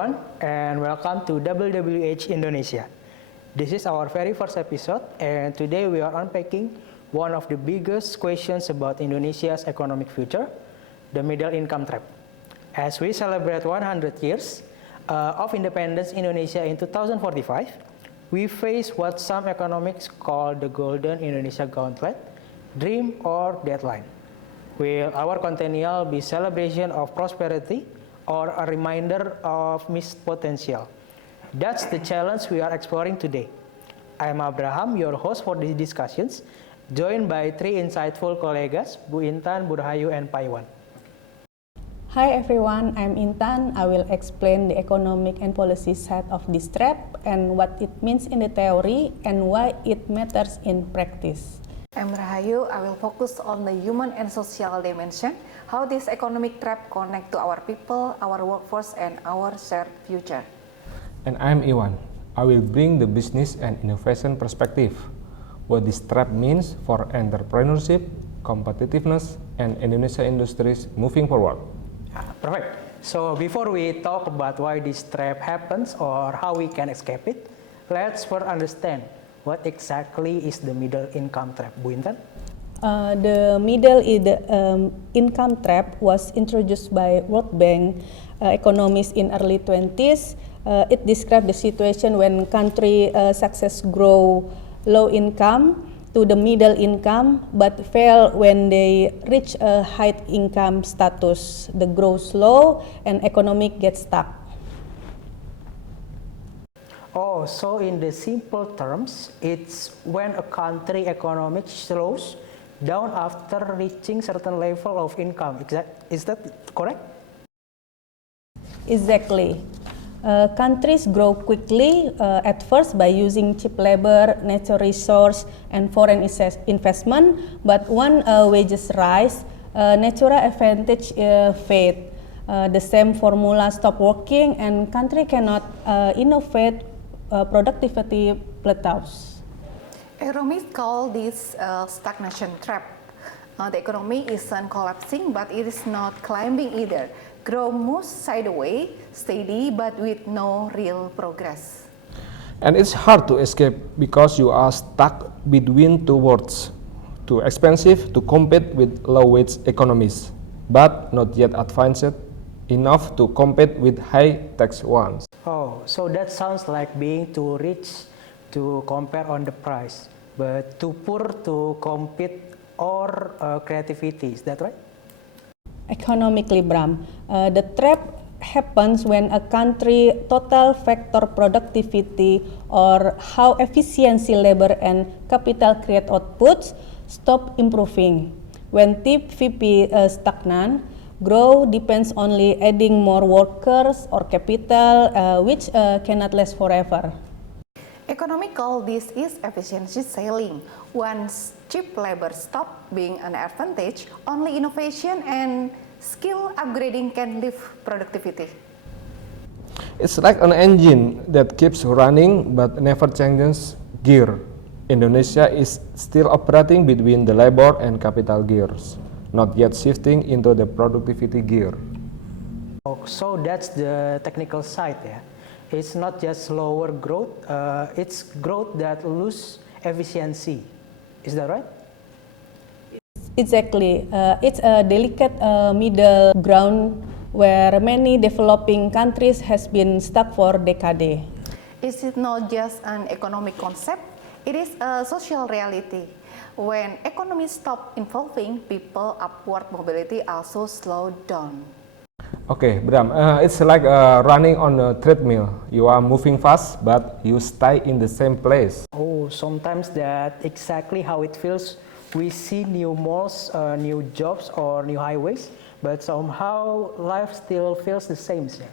everyone, and welcome to WWH Indonesia. This is our very first episode, and today we are unpacking one of the biggest questions about Indonesia's economic future, the middle income trap. As we celebrate 100 years of independence Indonesia in 2045, we face what some economists call the golden Indonesia gauntlet, dream or deadline. Will our centennial be celebration of prosperity or a reminder of missed potential? That's the challenge we are exploring today. I am Abraham, your host for these discussions, joined by three insightful colleagues, Bu Intan, Bu Rahayu, and Pak Iwan. Hi everyone, I'm Intan. I will explain the economic and policy side of this trap and what it means in the theory and why it matters in practice. I'm Rahayu. I will focus on the human and social dimension, how this economic trap connect to our people, our workforce, and our shared future. And I'm Iwan. I will bring the business and innovation perspective, what this trap means for entrepreneurship, competitiveness, and Indonesia industries moving forward. Perfect. So before we talk about why this trap happens or how we can escape it, let's first understand what exactly is the middle income trap, Bu Intan? The middle income trap was introduced by World Bank economists in early 20s. It described the situation when country success grow low income to the middle income, but fail when they reach a high income status. The growth slow and economic gets stuck. Oh, so in the simple terms, it's when a country economic slows down after reaching certain level of income. Is that correct? Exactly. Countries grow quickly at first by using cheap labor, natural resource, and foreign investment. But when wages rise, natural advantage fade. The same formula stop working, and country cannot innovate. Productivity plateaus. Economists call this stagnation trap. The economy isn't collapsing, but it is not climbing either. Growth moves sideways, steady, but with no real progress. And it's hard to escape because you are stuck between two worlds, too expensive to compete with low-wage economies, but not yet advanced enough to compete with high-tax ones. Oh, so that sounds like being too rich to compare on the price, but too poor to compete or creativity. Is that right? Economically, Bram, the trap happens when a country total factor productivity or how efficiency labor and capital create outputs stop improving. When TVP stagnant, growth depends only adding more workers or capital, which cannot last forever. Economists call this is efficiency sailing. Once cheap labor stop being an advantage, only innovation and skill upgrading can lift productivity. It's like an engine that keeps running but never changes gear. Indonesia is still operating between the labor and capital gears, not yet shifting into the productivity gear. Oh, so that's the technical side, yeah. It's not just slower growth, it's growth that lose efficiency. Is that right? Exactly. It's a delicate middle ground where many developing countries has been stuck for decades. Is it not just an economic concept? It is a social reality. When economies stop evolving, people upward mobility also slow down. Okay, Bram, it's like running on a treadmill. You are moving fast, but you stay in the same place. Oh, sometimes that's exactly how it feels. We see new malls, new jobs, or new highways, but somehow life still feels the same. Yeah?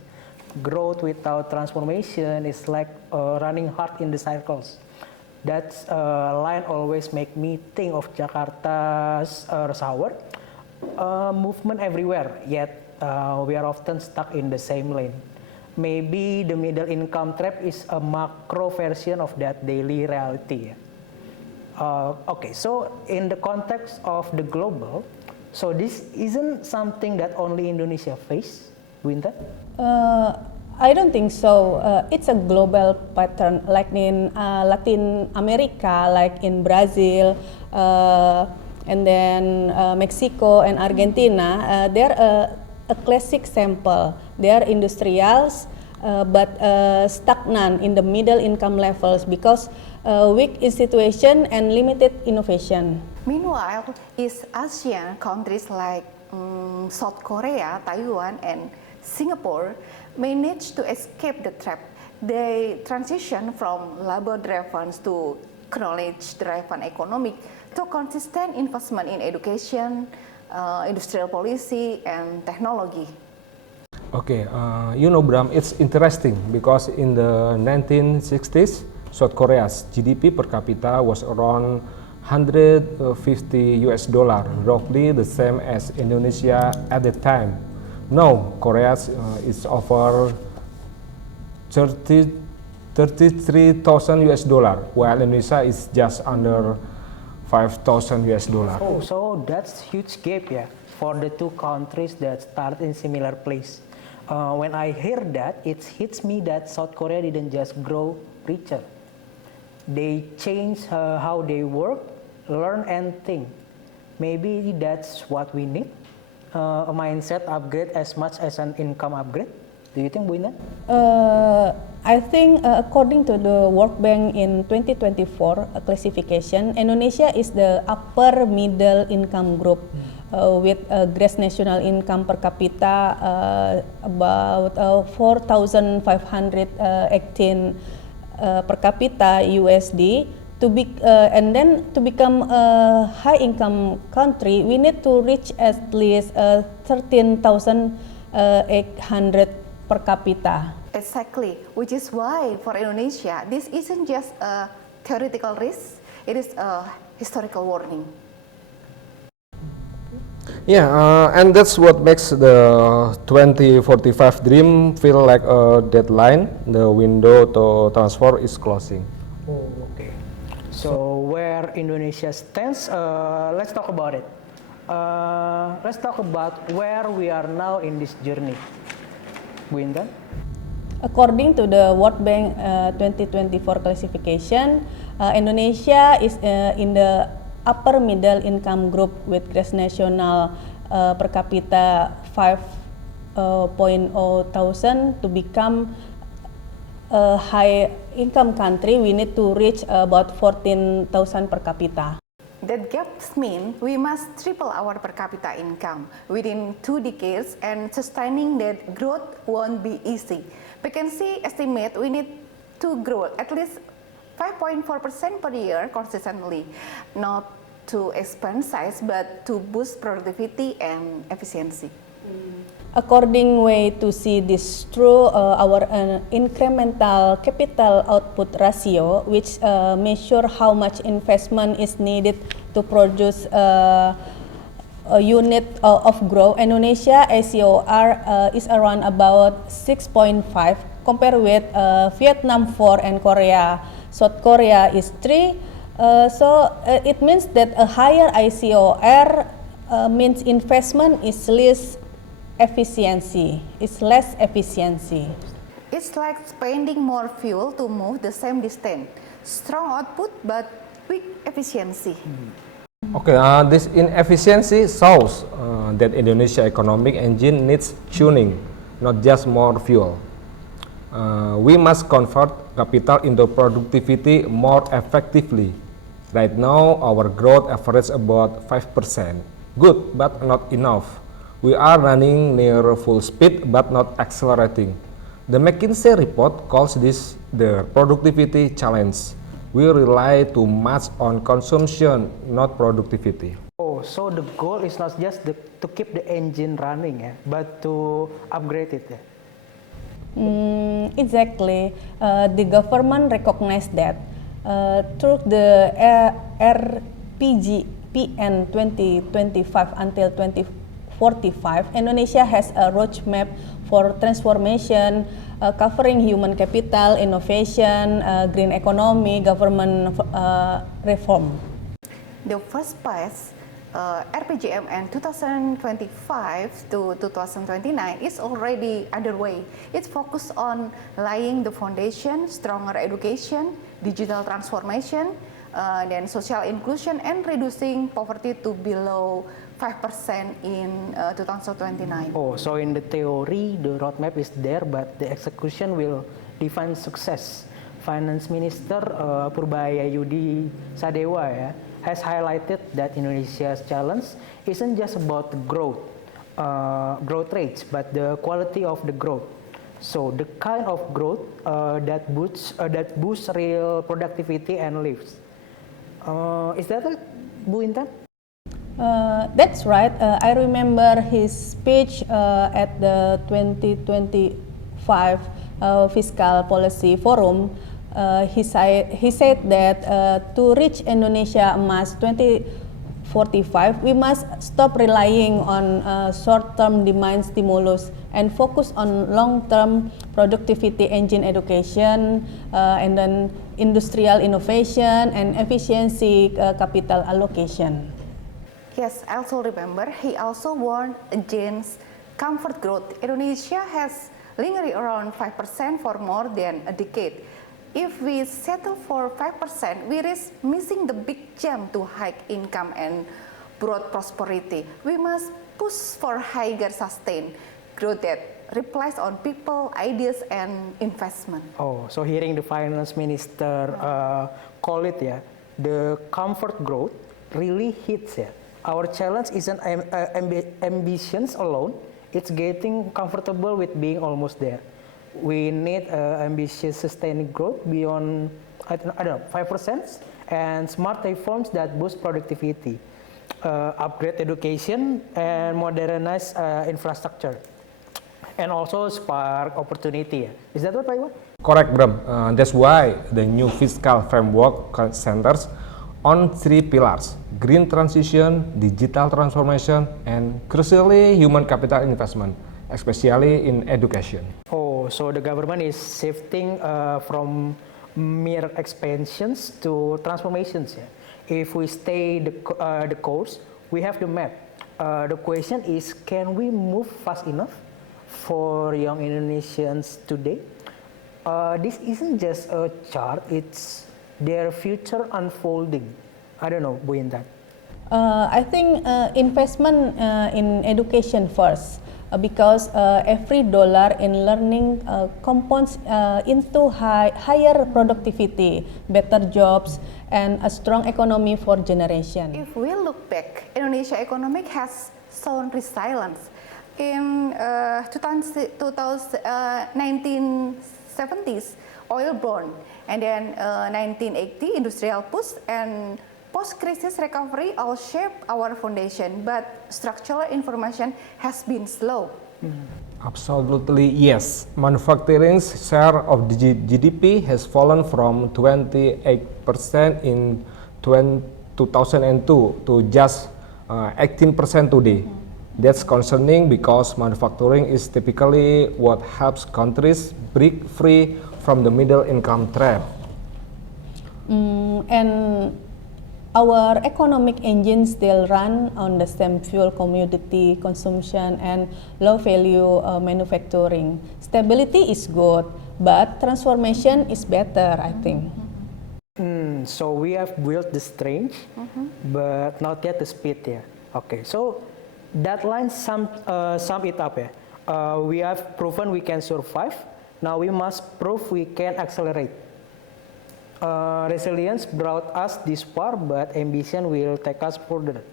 Growth without transformation is like running hard in the circles. That line always make me think of Jakarta's rush hour. Movement everywhere, yet we are often stuck in the same lane. Maybe the middle income trap is a macro version of that daily reality. Okay, so in the context of the global, so this isn't something that only Indonesia face, Winter? I don't think so. It's a global pattern, like in Latin America, like in Brazil, and then Mexico and Argentina. They're a classic sample. They are industrials, but stagnant in the middle income levels because weak institution and limited innovation. Meanwhile, East Asian countries like South Korea, Taiwan, and Singapore managed to escape the trap. They transition from labor-driven to knowledge-driven economic to consistent investment in education, industrial policy, and technology. Okay, Bram, it's interesting because in the 1960s, South Korea's GDP per capita was around $150, roughly the same as Indonesia at the time. Now, Korea's is over 33,000 US dollar, while Indonesia is just under 5,000 US dollar. Oh, so that's huge gap, yeah, for the two countries that start in similar place. When I hear that, it hits me that South Korea didn't just grow richer. They changed how they work, learn, and think. Maybe that's what we need, a mindset upgrade as much as an income upgrade. Do you think, Bu Intan? I think according to the World Bank in 2024 classification, Indonesia is the upper middle income group with gross national income per capita about 4,518 per capita USD. And then to become a high income country, we need to reach at least 13,800 per capita. Exactly, which is why for Indonesia, this isn't just a theoretical risk, it is a historical warning. Yeah, and that's what makes the 2045 dream feel like a deadline. The window to transform is closing. Oh, okay. So where Indonesia stands, let's talk about it. Let's talk about where we are now in this journey. Bu Intan? According to the World Bank 2024 classification, Indonesia is in the upper middle income group with gross national per capita 5.0 thousand. To become a high income country, we need to reach about 14,000 per capita. That gaps mean we must triple our per capita income within 2 decades, and sustaining that growth won't be easy. McKinsey estimate we need to grow at least 5.4% per year consistently, not to expand size but to boost productivity and efficiency. According way to see this through our incremental capital output ratio, which measure how much investment is needed to produce a unit of growth. Indonesia ACOR is around about 6.5 compared with Vietnam 4 and Korea. South Korea is 3. So it means that a higher ICOR means investment is less efficiency. It's less efficiency. It's like spending more fuel to move the same distance. Strong output but weak efficiency. Okay, this inefficiency shows that Indonesia economic engine needs tuning, not just more fuel. We must convert capital into productivity more effectively. Right now, our growth average about 5%. Good, but not enough. We are running near full speed, but not accelerating. The McKinsey report calls this the productivity challenge. We rely too much on consumption, not productivity. Oh, so the goal is not just to keep the engine running, but to upgrade it. Exactly. The government recognized that through the RPJMD 2025 until 2045, Indonesia has a roadmap for transformation covering human capital, innovation, green economy, government reform. The first phase RPJMN 2025 to 2029 is already underway. It's focused on laying the foundation, stronger education, digital transformation, then social inclusion, and reducing poverty to below 5% in 2029. Oh, so in the theory, the roadmap is there, but the execution will define success. Finance Minister Purbahayudi Sadewa has highlighted that Indonesia's challenge isn't just about the growth rates, but the quality of the growth. So the kind of growth that boosts real productivity and lives. Is that it, Bu Intan? That's right. I remember his speech at the 2025 Fiscal Policy Forum. He said that to reach Indonesia Emas 2045, we must stop relying on short-term demand stimulus and focus on long-term productivity engine education, and then industrial innovation and efficiency capital allocation. Yes, I also remember he also warned against comfort growth. Indonesia has lingered around 5% for more than a decade. If we settle for 5%, we risk missing the big jump to high income and broad prosperity. We must push for higher sustained growth that relies on people, ideas, and investment. Oh, so hearing the finance minister call it, the comfort growth really hits, Our challenge isn't ambitions alone, it's getting comfortable with being almost there. We need ambitious sustained growth beyond, I don't know, 5%, and smart reforms that boost productivity, upgrade education, and modernize infrastructure, and also spark opportunity. Is that what, Pak Iwan? Correct, Bram. That's why the new fiscal framework centers on three pillars: green transition, digital transformation, and crucially human capital investment, especially in education. Oh, so the government is shifting from mere expansions to transformations. If we stay the course, we have the map. The question is, can we move fast enough for young Indonesians today? This isn't just a chart, it's their future unfolding. I don't know, Bu Intan. I think investment in education first, because every dollar in learning compounds into higher productivity, better jobs, and a strong economy for generation. If we look back, Indonesia economic has shown resilience. In 1970s, oil-borne, and then 1980, industrial push, and post-crisis recovery all shaped our foundation, but structural information has been slow. Absolutely, yes. Manufacturing's share of GDP has fallen from 28% in 2002 to just 18% today. That's concerning because manufacturing is typically what helps countries break free from the middle income trap. And our economic engine still run on the same fuel commodity consumption and low value manufacturing. Stability is good, but transformation is better, I think. So we have built the strength, but not yet the speed. Okay, so that line sum it up. We have proven we can survive. Now we must prove we can accelerate. Resilience brought us this far, but ambition will take us further.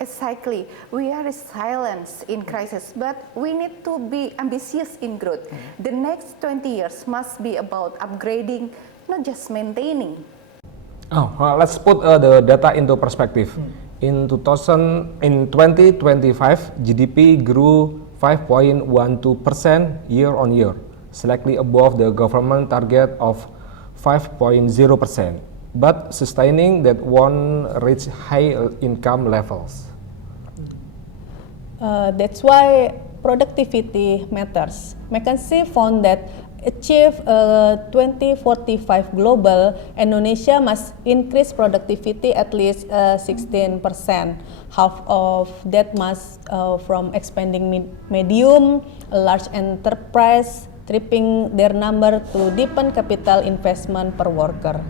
Exactly. We are resilient in crisis, but we need to be ambitious in growth. The next 20 years must be about upgrading, not just maintaining. Let's put the data into perspective. In 2025, GDP grew 5.12% year on year, slightly above the government target of 5.0%, but sustaining that won't reach high income levels. That's why productivity matters. McKinsey found that achieve 2045 global, Indonesia must increase productivity at least 16%. Half of that must from expanding medium, large enterprise, tripling their number to deepen capital investment per worker.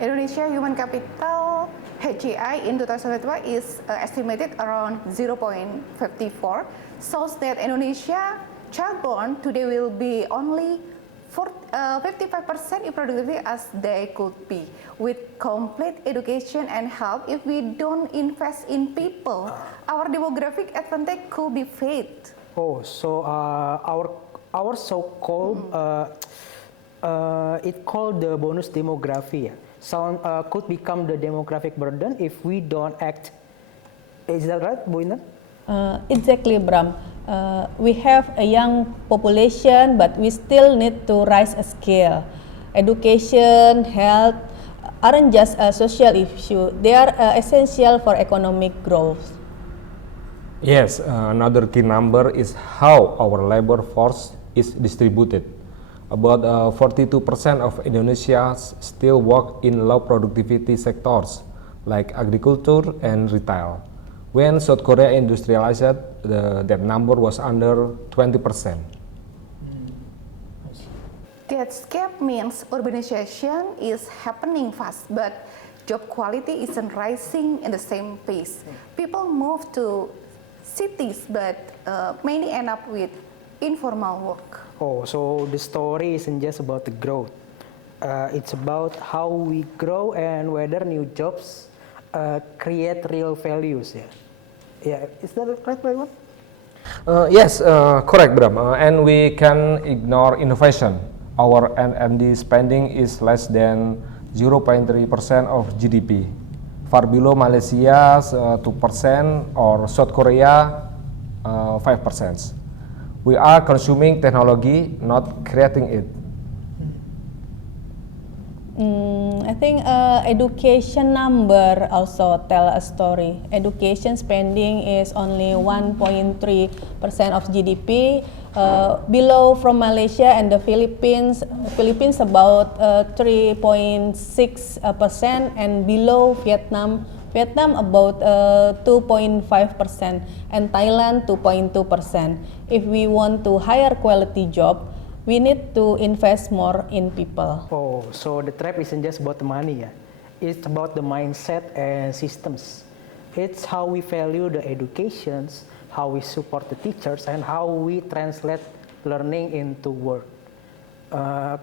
Indonesia human capital HGI in 2021 is estimated around 0.54, shows that Indonesia child born today will be only 55% in productivity as they could be. With complete education and help, if we don't invest in people, our demographic advantage could be fade. Oh, so our so-called it called the bonus demography. Could become the demographic burden if we don't act. Is that right, Bu Intan? Exactly, Bram. We have a young population, but we still need to raise a scale. Education, health aren't just a social issue; they are essential for economic growth. Yes, another key number is how our labor force is distributed. About 42% of Indonesians still work in low productivity sectors like agriculture and retail. When South Korea industrialized, that number was under 20%. That gap means urbanization is happening fast, but job quality isn't rising in the same pace. People move to cities, but many end up with informal work. Oh, so the story isn't just about the growth. It's about how we grow and whether new jobs create real values. Yeah, is that right, one? Yes, correct, Bram. And we can ignore innovation. Our R&D spending is less than 0.3% of GDP, far below Malaysia's 2% or South Korea 5%. We are consuming technology, not creating it. I think education number also tell a story. Education spending is only 1.3% of GDP, below from Malaysia and the Philippines. Philippines about 3.6% and below Vietnam. Vietnam about 2.5% and Thailand 2.2%. If we want to hire quality job, we need to invest more in people. Oh, so the trap isn't just about the money. It's about the mindset and systems. It's how we value the educations, how we support the teachers, and how we translate learning into work.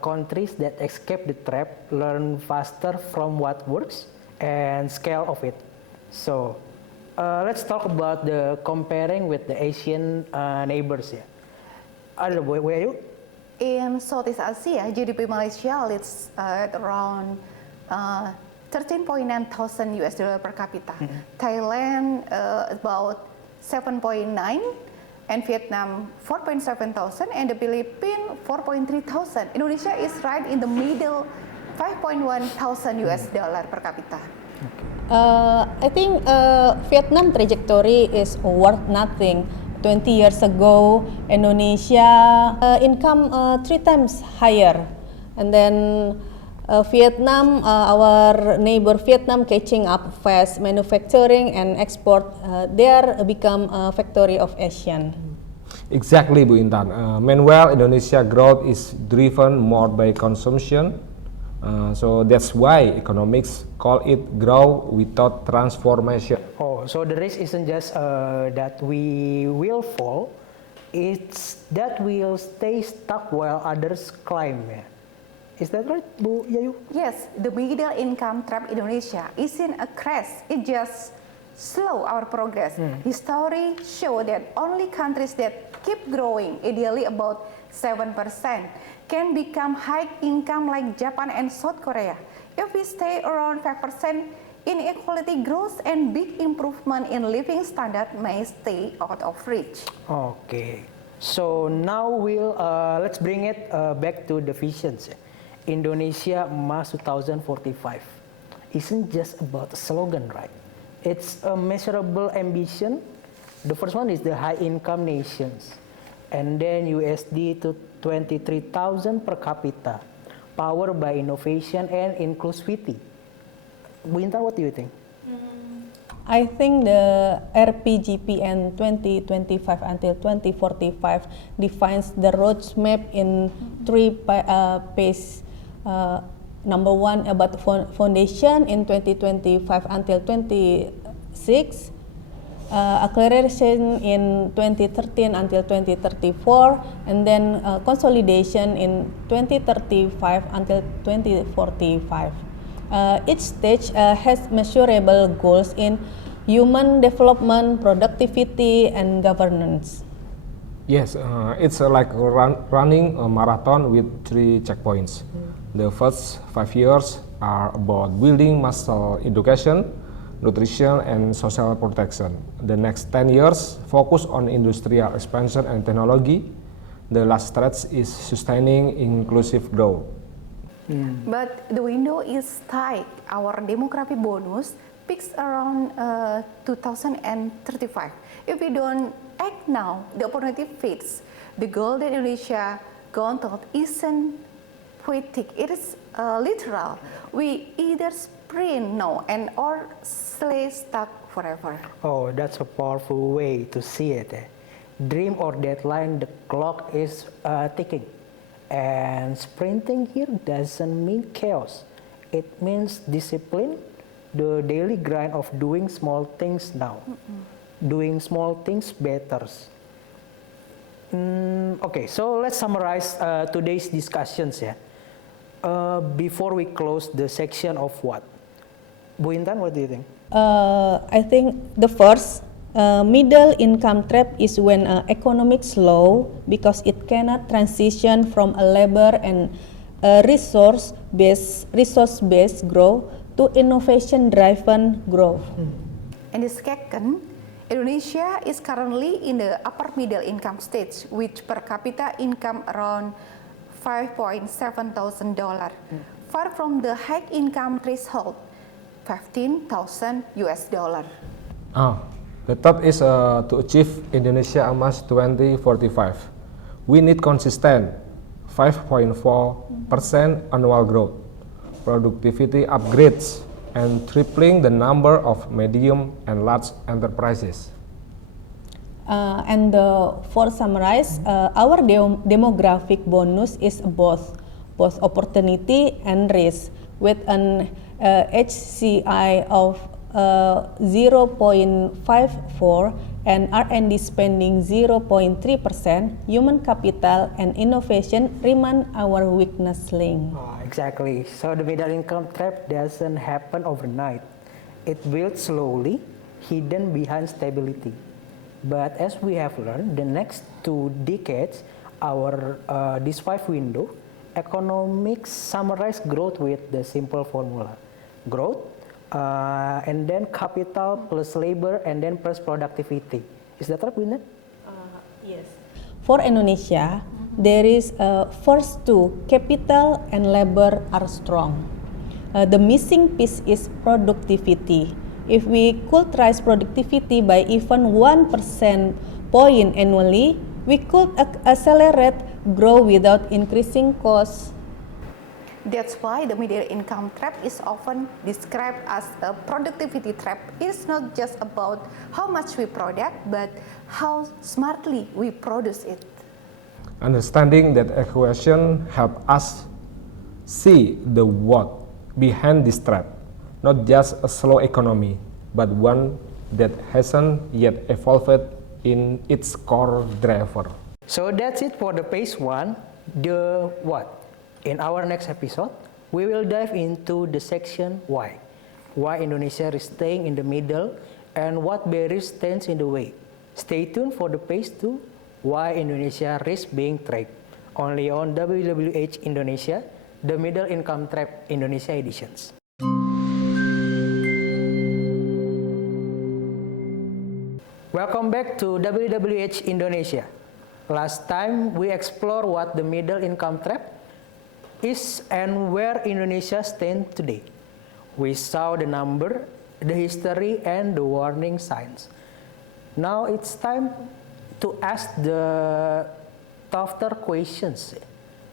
Countries that escape the trap learn faster from what works and scale of it. So let's talk about the comparing with the Asian neighbors. I don't know, where are you? In Southeast Asia, GDP Malaysia leads at around 13.9 thousand US dollar per capita. Thailand about 7.9, and Vietnam 4.7 thousand, and the Philippines 4.3 thousand. Indonesia is right in the middle, 5.1 thousand US dollar per capita. I think Vietnam trajectory is worth nothing. 20 years ago, Indonesia income 3 times higher, and then Vietnam, our neighbor Vietnam catching up fast, manufacturing and export, they are become a factory of Asian. Exactly, Bu Intan. Meanwhile, Indonesia growth is driven more by consumption. So that's why economics call it grow without transformation. Oh, so the risk isn't just that we will fall, it's that we'll stay stuck while others climb. Is that right, Bu Yayu? Yes, the middle income trap Indonesia isn't a crash, it just slow our progress. History show that only countries that keep growing, ideally about 7%, can become high income like Japan and South Korea. If we stay around 5%, inequality grows and big improvement in living standard may stay out of reach. Okay, so now let's bring it back to the visions. Indonesia Emas 2045 isn't just about a slogan, right? It's a measurable ambition. The first one is the high income nations, and then USD to 23,000 per capita, powered by innovation and inclusivity. Bu Intan, what do you think? I think the RPJPN 2025 until 2045 defines the roadmap in three phases. Number one about foundation in 2025 until 26, acceleration in 2013 until 2034, and then consolidation in 2035 until 2045. Each stage has measurable goals in human development, productivity, and governance. Yes, it's like running a marathon with 3 checkpoints. The first 5 years are about building muscle education, nutrition, and social protection. The next 10 years focus on industrial expansion and technology. The last stretch is sustaining inclusive growth. But the window is tight. Our demographic bonus peaks around 2035. If we don't act now, the opportunity fades. The goal that Indonesia gone toward isn't poetic, it is literal. We either sprint now and or stay stuck forever. Oh, that's a powerful way to see it. Dream or deadline, the clock is ticking. And sprinting here doesn't mean chaos. It means discipline, the daily grind of doing small things now. Doing small things better. Okay, so let's summarize today's discussions. Before we close the section of what? Bu Intan, what do you think? I think the first middle income trap is when economic slow because it cannot transition from a labor and resource-based growth to innovation-driven growth. And the second, Indonesia is currently in the upper middle income stage with per capita income around $5,700, far from the high income threshold, $15,000 US. The third is to achieve Indonesia Emas 2045. We need consistent 5.4% annual growth, productivity upgrades, and tripling the number of medium and large enterprises. And for summarize, our demographic bonus is both opportunity and risk, with an HCI of 0.54 and R&D spending 0.3%, human capital and innovation remain our weakness link. Exactly. So the middle income trap doesn't happen overnight. It builds slowly, hidden behind stability. But as we have learned, the next 2 decades, this 5 window, economics summarize growth with the simple formula. Growth, and then capital plus labor, and then plus productivity. Is that right, Winda? Yes. For Indonesia, there is first 2, capital and labor are strong. The missing piece is productivity. If we could rise productivity by even 1% point annually, we could accelerate growth without increasing costs. That's why the middle income trap is often described as a productivity trap. It's not just about how much we produce, but how smartly we produce it. Understanding that equation help us see the what behind this trap, not just a slow economy, but one that hasn't yet evolved in its core driver. So that's it for the phase 1, the what. In our next episode, we will dive into the section why. Why Indonesia is staying in the middle and what barriers stands in the way. Stay tuned for the phase 2, why Indonesia risks being trapped. Only on WWH Indonesia, the Middle Income Trap Indonesia editions. Welcome back to WWH Indonesia. Last time we explored what the middle income trap is and where Indonesia stands today. We saw the number, the history, and the warning signs. Now it's time to ask the tougher questions.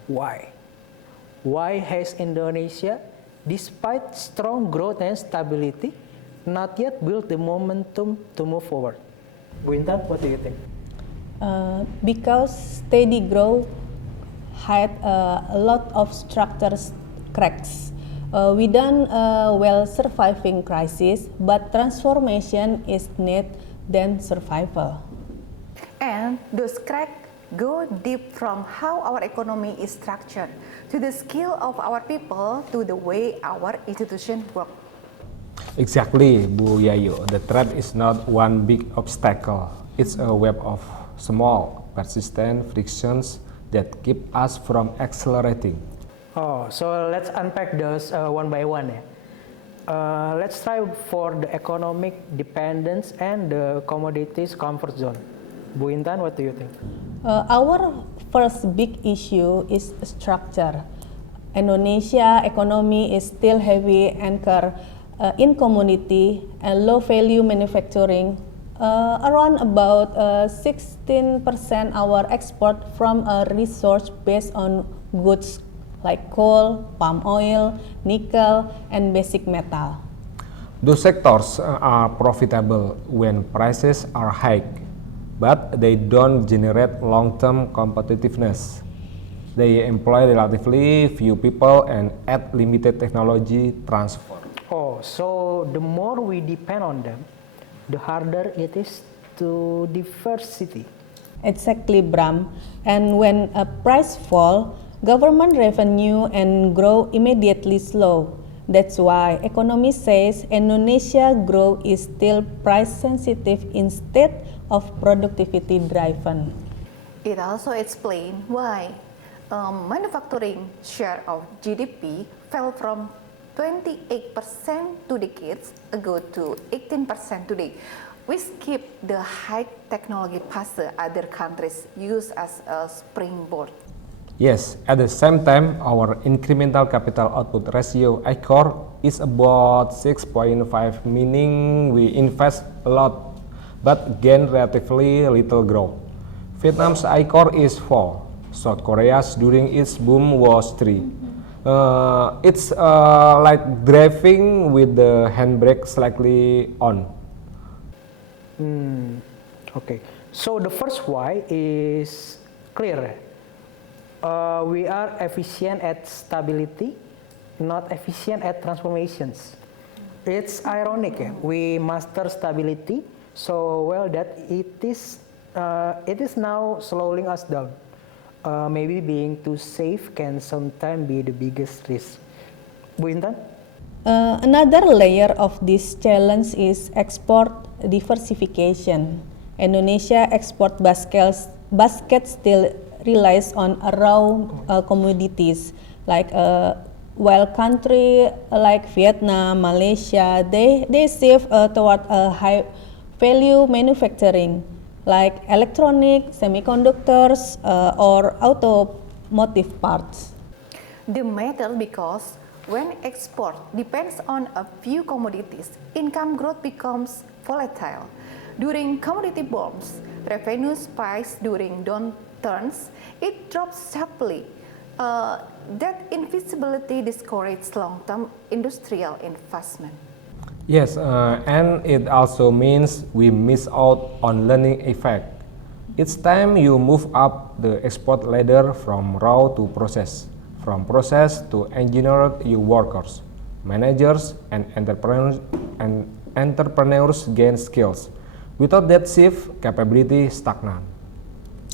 Why? Why has Indonesia, despite strong growth and stability, not yet built the momentum to move forward? Bu Intan, what do you think? Because steady growth had a lot of structural cracks. We done well surviving crisis, but transformation is need than survival. And those cracks go deep from how our economy is structured, to the skill of our people, to the way our institutions work. Exactly, Bu Yayu. The threat is not one big obstacle. It's a web of small, persistent frictions that keep us from accelerating. Oh, so let's unpack those one by one. Let's try for the economic dependence and the commodities comfort zone. Bu Intan, what do you think? Our first big issue is structure. Indonesia economy is still heavy anchor in commodity and low value manufacturing. Around about 16% our export from a resource based on goods like coal, palm oil, nickel, and basic metal. Those sectors are profitable when prices are high, but they don't generate long-term competitiveness. They employ relatively few people and add limited technology transfer. Oh, so the more we depend on them, the harder it is to diversity. Exactly, Bram. And when a price fall, government revenue and grow immediately slow. That's why economy says Indonesia growth is still price sensitive instead of productivity driven. It also explains why manufacturing share of GDP fell from 28% 2 decades ago to 18% today. We skip the high technology path other countries use as a springboard. Yes, at the same time, our incremental capital output ratio ICOR is about 6.5, meaning we invest a lot but gain relatively little growth. Vietnam's ICOR is 4. South Korea's during its boom was 3. It's like driving with the handbrake slightly on. Okay, so the first why is clear. We are efficient at stability, not efficient at transformations. It's ironic, we master stability so well that it is now slowing us down. Maybe being too safe can sometimes be the biggest risk. Bu Intan? Another layer of this challenge is export diversification. Indonesia export basket still relies on raw commodities like while country like Vietnam, Malaysia, they shift toward high value manufacturing like electronic, semiconductors, or automotive parts. The matter because when export depends on a few commodities, income growth becomes volatile. During commodity booms, revenue spikes. During downturns, it drops sharply. That invisibility discourages long-term industrial investment. Yes, and it also means we miss out on learning effect. Each time you move up the export ladder from raw to process, from process to engineered, you workers, managers, and entrepreneurs gain skills. Without that shift, capability stagnant.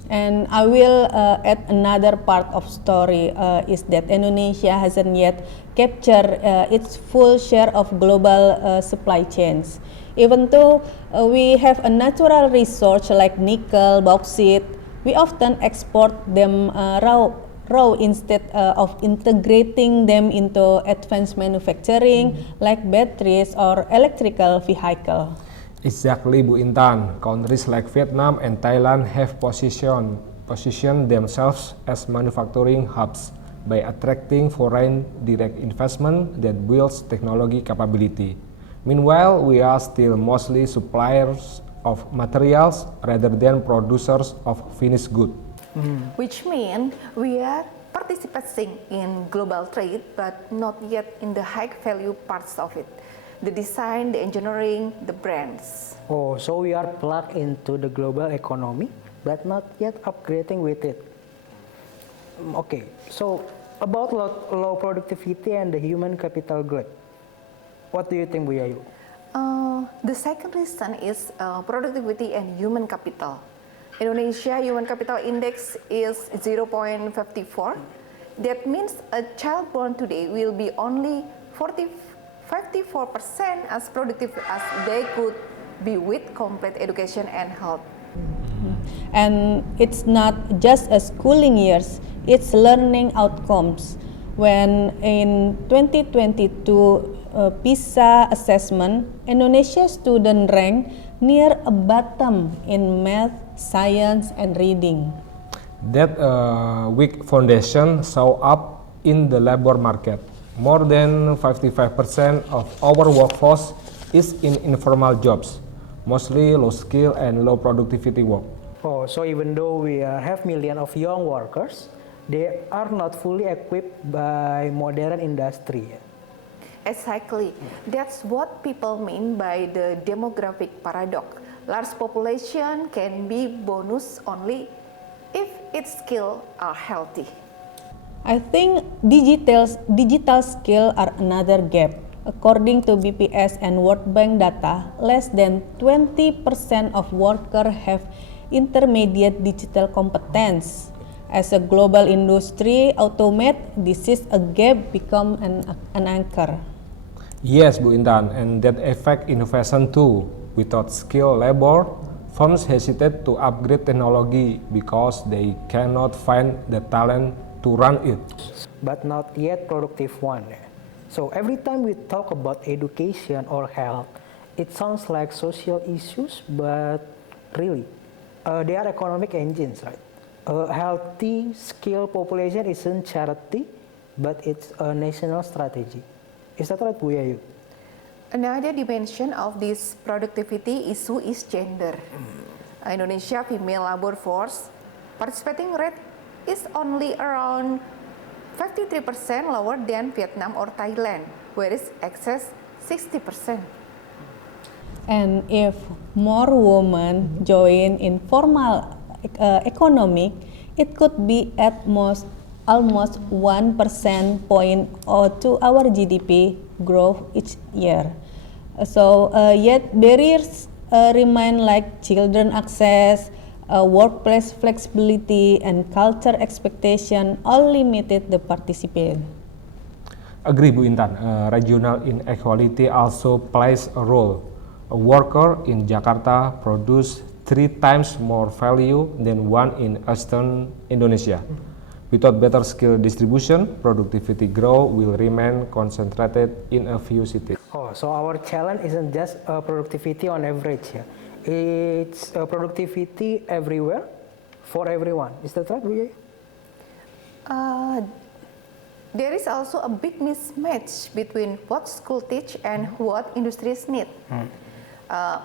And I will add another part of story is that Indonesia hasn't yet captured its full share of global supply chains. Even though we have a natural resource like nickel, bauxite, we often export them raw instead of integrating them into advanced manufacturing like batteries or electrical vehicle. Exactly, Bu Intan. Countries like Vietnam and Thailand have positioned themselves as manufacturing hubs by attracting foreign direct investment that builds technology capability. Meanwhile, we are still mostly suppliers of materials rather than producers of finished goods. which means we are participating in global trade, but not yet in the high value parts of it. The design, the engineering, the brands. Oh, so we are plugged into the global economy, but not yet upgrading with it. Okay, so about low productivity and the human capital gap, what do you think, Bu Yayu? The second reason is productivity and human capital. Indonesia Human Capital Index is 0.54. That means a child born today will be only 54% as productive as they could be with complete education and health. And it's not just a schooling years, it's learning outcomes. When in 2022 PISA assessment, Indonesia student ranked near a bottom in math, science, and reading. That weak foundation show up in the labor market. More than 55% of our workforce is in informal jobs, mostly low skill and low productivity work. Oh, so even though we have millions of young workers, they are not fully equipped by modern industry. Exactly. That's what people mean by the demographic paradox. Large population can be bonus only if its skills are healthy. I think digital skill are another gap. According to BPS and World Bank data, less than 20% of workers have intermediate digital competence. As a global industry automate, this is a gap become an anchor. Yes, Bu Intan, and that affect innovation too. Without skilled labor, firms hesitate to upgrade technology because they cannot find the talent to run it. But not yet productive one. So every time we talk about education or health, it sounds like social issues, but really, they are economic engines, right? A healthy, skilled population isn't charity, but it's a national strategy. Is that right, Bu Yayu? Another dimension of this productivity issue is gender. Indonesia female labor force participating rate is only around 53% lower than Vietnam or Thailand, whereas excess 60%. And if more women join informal economic, it could be at most almost 1% point or to our GDP growth each year. So yet barriers remain like children access, workplace flexibility, and culture expectation all limited the participation. Agree, Bu Intan. Regional inequality also plays a role. A worker in Jakarta produce 3 times more value than one in Eastern Indonesia. Without better skill distribution, productivity growth will remain concentrated in a few cities. Oh, so our challenge isn't just productivity on average. Yeah? It's productivity everywhere for everyone. Is that right, Bu Yayu? There is also a big mismatch between what school teach and what industries need.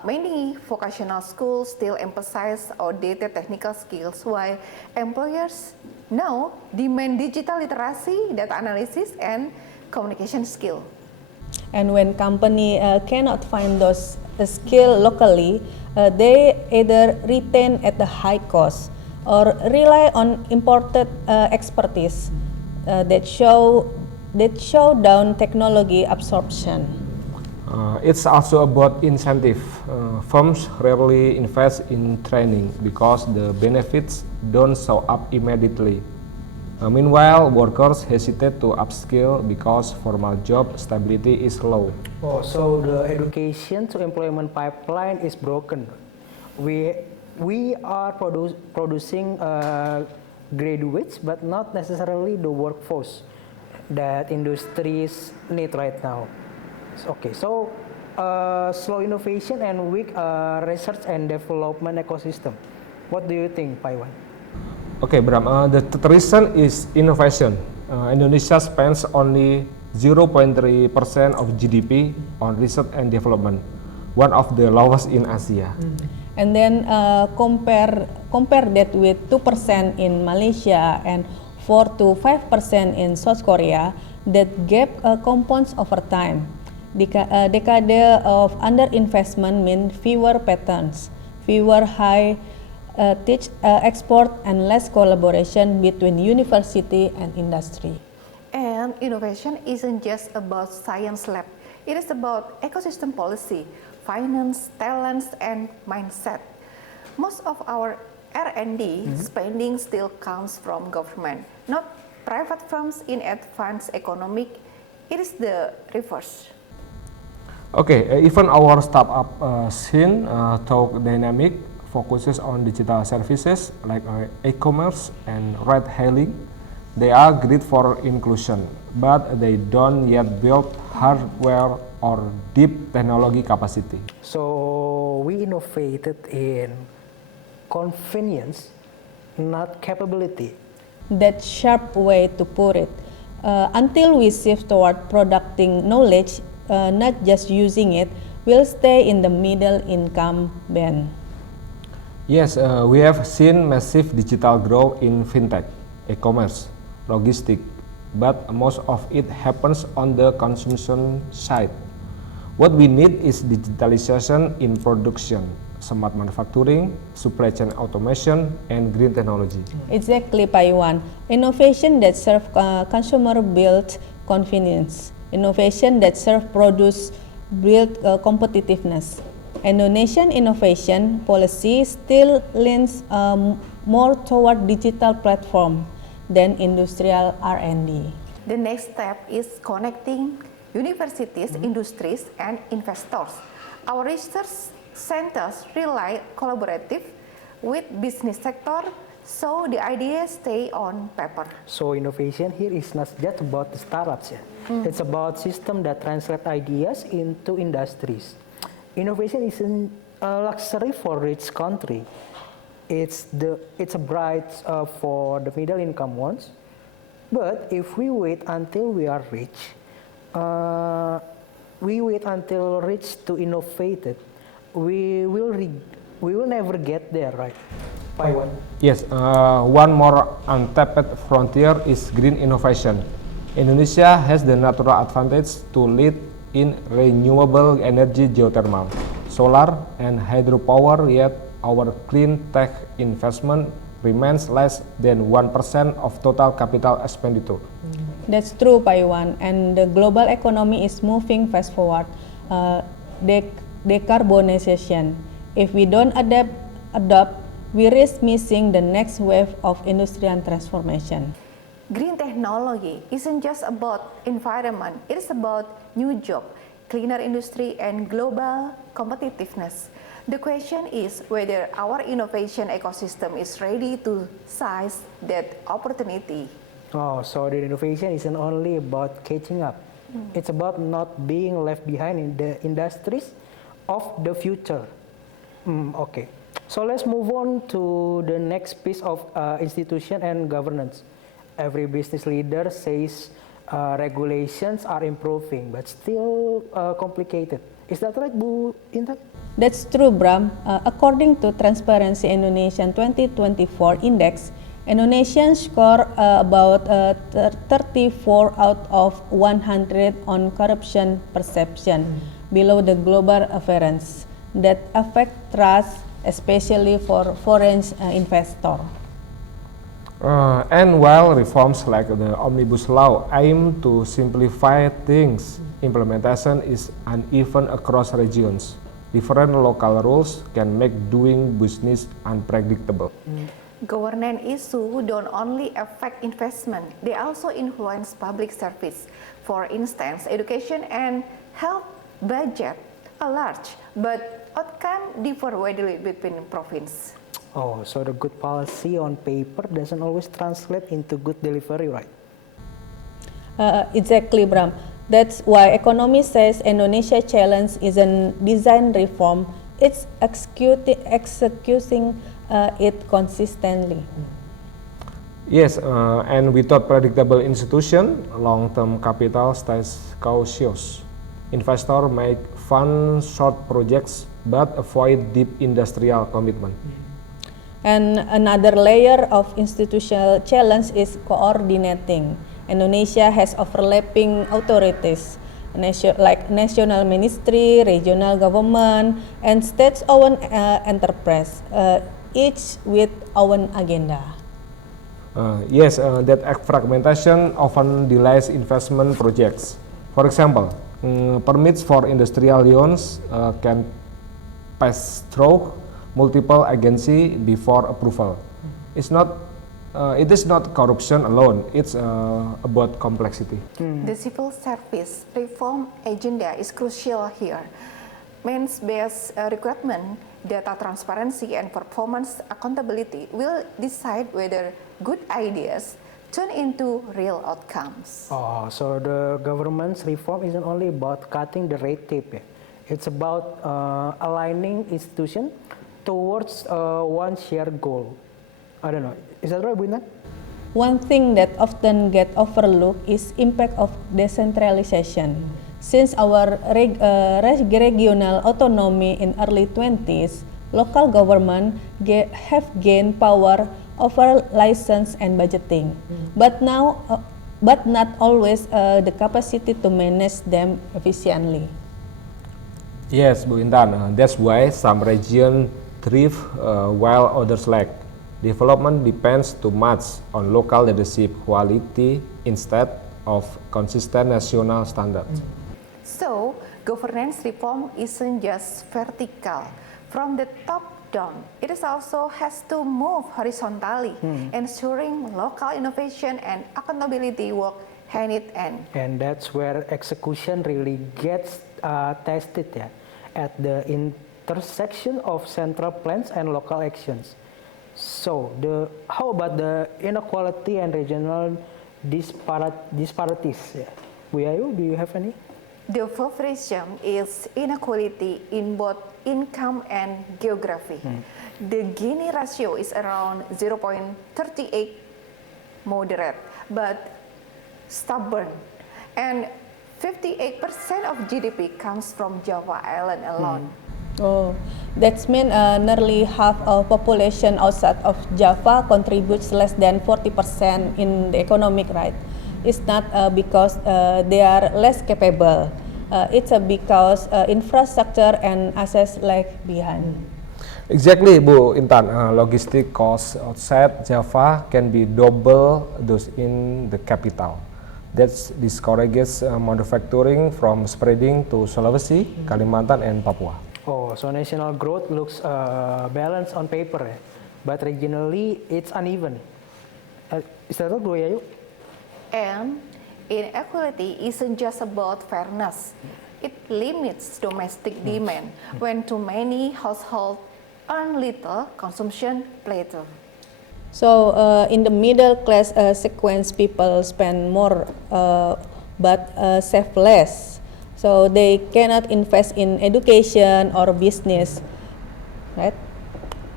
Many vocational schools still emphasize outdated technical skills, while employers now demand digital literacy, data analysis, and communication skill. And when company cannot find those skills locally, they either retain at the high cost or rely on imported expertise that show down technology absorption. It's also about incentive. Firms rarely invest in training because the benefits don't show up immediately. Meanwhile, workers hesitate to upskill because formal job stability is low. Oh, so the education to employment pipeline is broken. We are producing graduates, but not necessarily the workforce that industries need right now. Okay, so slow innovation and weak research and development ecosystem. What do you think, Paiwan? Okay, Bram, the reason is innovation. Indonesia spends only 0.3% of GDP on research and development, one of the lowest in Asia. And then compare that with 2% in Malaysia and 4 to 5% in South Korea. That gap compounds over time. Decade of underinvestment mean fewer patents, fewer high-tech export, and less collaboration between university and industry. And innovation isn't just about science lab. It is about ecosystem policy, finance, talents, and mindset. Most of our R&D spending still comes from government, not private firms in advanced economic. It is the reverse. Okay, even our startup scene, Talk Dynamic, focuses on digital services like e-commerce and ride-hailing. They are great for inclusion, but they don't yet build hardware or deep technology capacity. So we innovated in convenience, not capability. That sharp way to put it. Until we shift toward producing knowledge, not just using it, we'll stay in the middle income band. Yes, we have seen massive digital growth in fintech, e-commerce, logistics, but most of it happens on the consumption side. What we need is digitalization in production, smart manufacturing, supply chain automation, and green technology. Exactly, Paiwan. Innovation that serve consumer build convenience. Innovation that serve produce build competitiveness. Indonesian innovation policy still leans more toward digital platform than industrial R&D. The next step is connecting universities, industries, and investors. Our research centers rely collaborative with business sector, so the ideas stay on paper. So innovation here is not just about the startups. It's about system that translate ideas into industries. Innovation isn't a luxury for rich country. It's a bright for the middle income ones. But if we wait until we are rich, to innovate it, we will never get there, right? Paiwan. Yes, one more untapped frontier is green innovation. Indonesia has the natural advantage to lead in renewable energy, geothermal, solar, and hydropower, yet our clean tech investment remains less than 1% of total capital expenditure. That's true, Paiwan, and the global economy is moving fast forward. Decarbonization. If we don't adopt, we risk missing the next wave of industrial transformation. Green technology isn't just about environment, it is about new job, cleaner industry, and global competitiveness. The question is whether our innovation ecosystem is ready to seize that opportunity. Oh, so the innovation isn't only about catching up. It's about not being left behind in the industries of the future. Okay, so let's move on to the next piece of institution and governance. Every business leader says regulations are improving, but still complicated. Is that right, Bu Intan? That's true, Bram. According to Transparency Indonesia 2024 Index, Indonesians score about 34 out of 100 on corruption perception, below the global average. That affect trust, especially for foreign investors. And while reforms like the Omnibus Law aim to simplify things, implementation is uneven across regions. Different local rules can make doing business unpredictable. Governance issues don't only affect investment, they also influence public service. For instance, education and health budget are large, but outcomes differ widely between provinces. Oh, so the good policy on paper doesn't always translate into good delivery, right? Exactly, Bram. That's why economy says Indonesia challenge isn't design reform, it's executing it consistently. Yes, and without predictable institution, long-term capital stays cautious. Investors may fund short projects but avoid deep industrial commitment. And another layer of institutional challenge is coordinating. Indonesia has overlapping authorities, like national ministry, regional government, and state-owned enterprise, each with own agenda. Yes, that fragmentation often delays investment projects. For example, permits for industrial loans can pass through multiple agencies before approval. It is not corruption alone, it's about complexity. The civil service reform agenda is crucial here. Means-based requirement, data transparency, and performance accountability will decide whether good ideas turn into real outcomes. Oh, so the government's reform isn't only about cutting the red tape. It's about aligning institutions towards one shared goal. I don't know. Is that right, Bu Intan? One thing that often get overlooked is impact of decentralization. Since our regional autonomy in early 20s, local government have gained power over license and budgeting, but not always the capacity to manage them efficiently. Yes, Bu Intan, that's why some regions thrive while others lack. Development depends too much on local leadership quality instead of consistent national standards. So, governance reform isn't just vertical from the top down. It is also has to move horizontally, ensuring local innovation and accountability work hand in hand. And that's where execution really gets tested, yeah, at the intersection of central plans and local actions. So, how about the inequality and regional disparities? Yeah. Bu Yayu, do you have any? The favorism is inequality in both income and geography. The Gini ratio is around 0.38, moderate but stubborn, and 58% of GDP comes from Java Island alone. Oh, that means nearly half of population outside of Java contributes less than 40% in the economic, right? It's not because they are less capable. It's because infrastructure and access lag behind. Exactly, Bu Intan. Logistic costs outside Java can be double those in the capital. That discourages manufacturing from spreading to Sulawesi, Kalimantan, and Papua. Oh, so national growth looks balanced on paper, but regionally it's uneven. Is that right, Bu Yayu? And inequality isn't just about fairness. It limits domestic demand. When too many households earn little, consumption plateaus. So in the middle class sequence, people spend more but save less. So they cannot invest in education or business, right?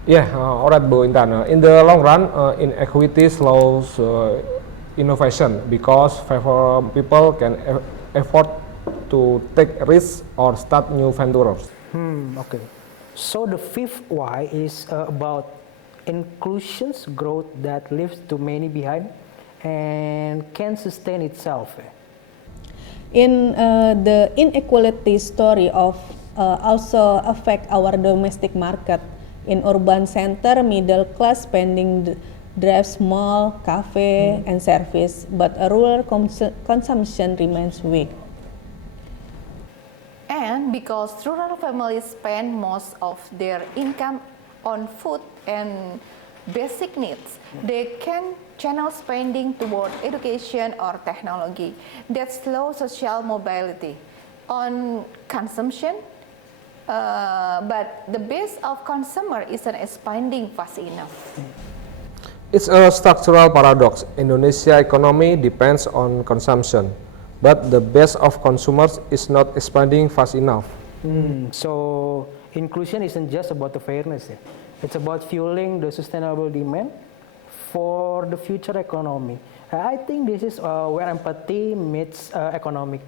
Yeah, alright, Bu Intan. In the long run, inequity slows innovation because people can afford to take risks or start new ventures. Okay. So the fifth why is about inclusion's growth that leaves too many behind and can sustain itself. In the inequality story of also affect our domestic market. In urban center, middle class spending drives mall, cafe, and service, but rural consumption remains weak. And because rural families spend most of their income on food and basic needs, they can channel spending toward education or technology that slows social mobility on consumption, but the base of consumer isn't expanding fast enough. It's a structural paradox. Indonesia economy depends on consumption, but the base of consumers is not expanding fast enough. So inclusion isn't just about the fairness. It's about fueling the sustainable demand for the future economy. I think this is where empathy meets economic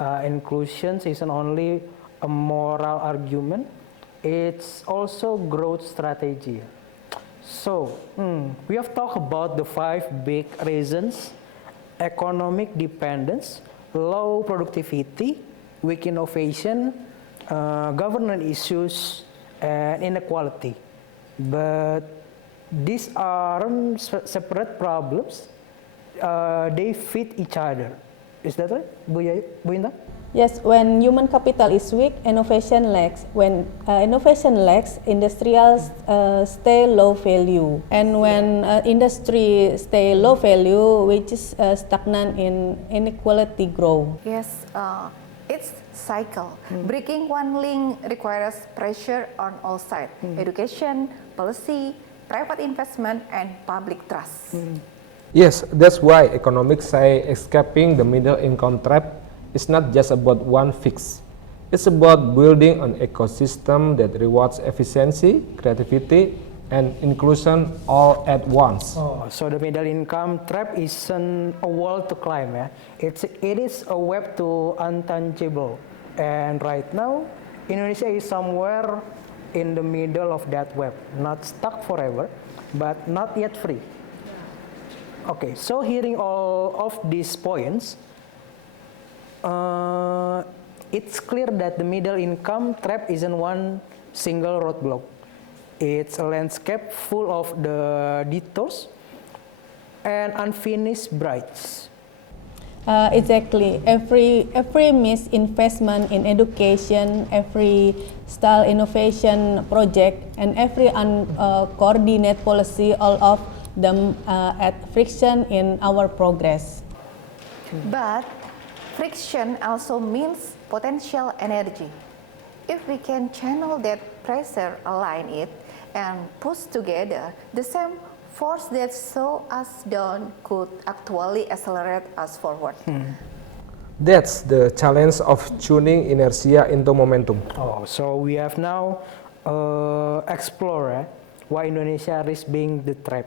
Inclusion isn't only a moral argument, it's also growth strategy. So, we have talked about the 5 big reasons: economic dependence, low productivity, weak innovation, governance issues, and inequality. But these aren't separate problems, they fit each other. Is that right, Bu Intan? Yes, when human capital is weak, innovation lacks. When innovation lacks, industrials stay low value. And when industry stay low value, wages stagnant in inequality grow. Yes, it's cycle. Breaking one link requires pressure on all sides: education, policy, private investment, and public trust. Yes, that's why economics say escaping the middle income trap is not just about one fix. It's about building an ecosystem that rewards efficiency, creativity, and inclusion all at once. Oh, so the middle income trap isn't a wall to climb, yeah? It is a web to untangible. And right now, Indonesia is somewhere in the middle of that web, not stuck forever, but not yet free. Okay, so hearing all of these points, it's clear that the middle income trap isn't one single roadblock. It's a landscape full of the detours and unfinished bridges. Exactly. Every misinvestment in education, every style innovation project, and every uncoordinated policy, all of them add friction in our progress. But friction also means potential energy. If we can channel that pressure, align it, and push together, the same force that slow us down could actually accelerate us forward. That's the challenge of tuning inertia into momentum. Oh, so we have now explored why Indonesia risks being the trap.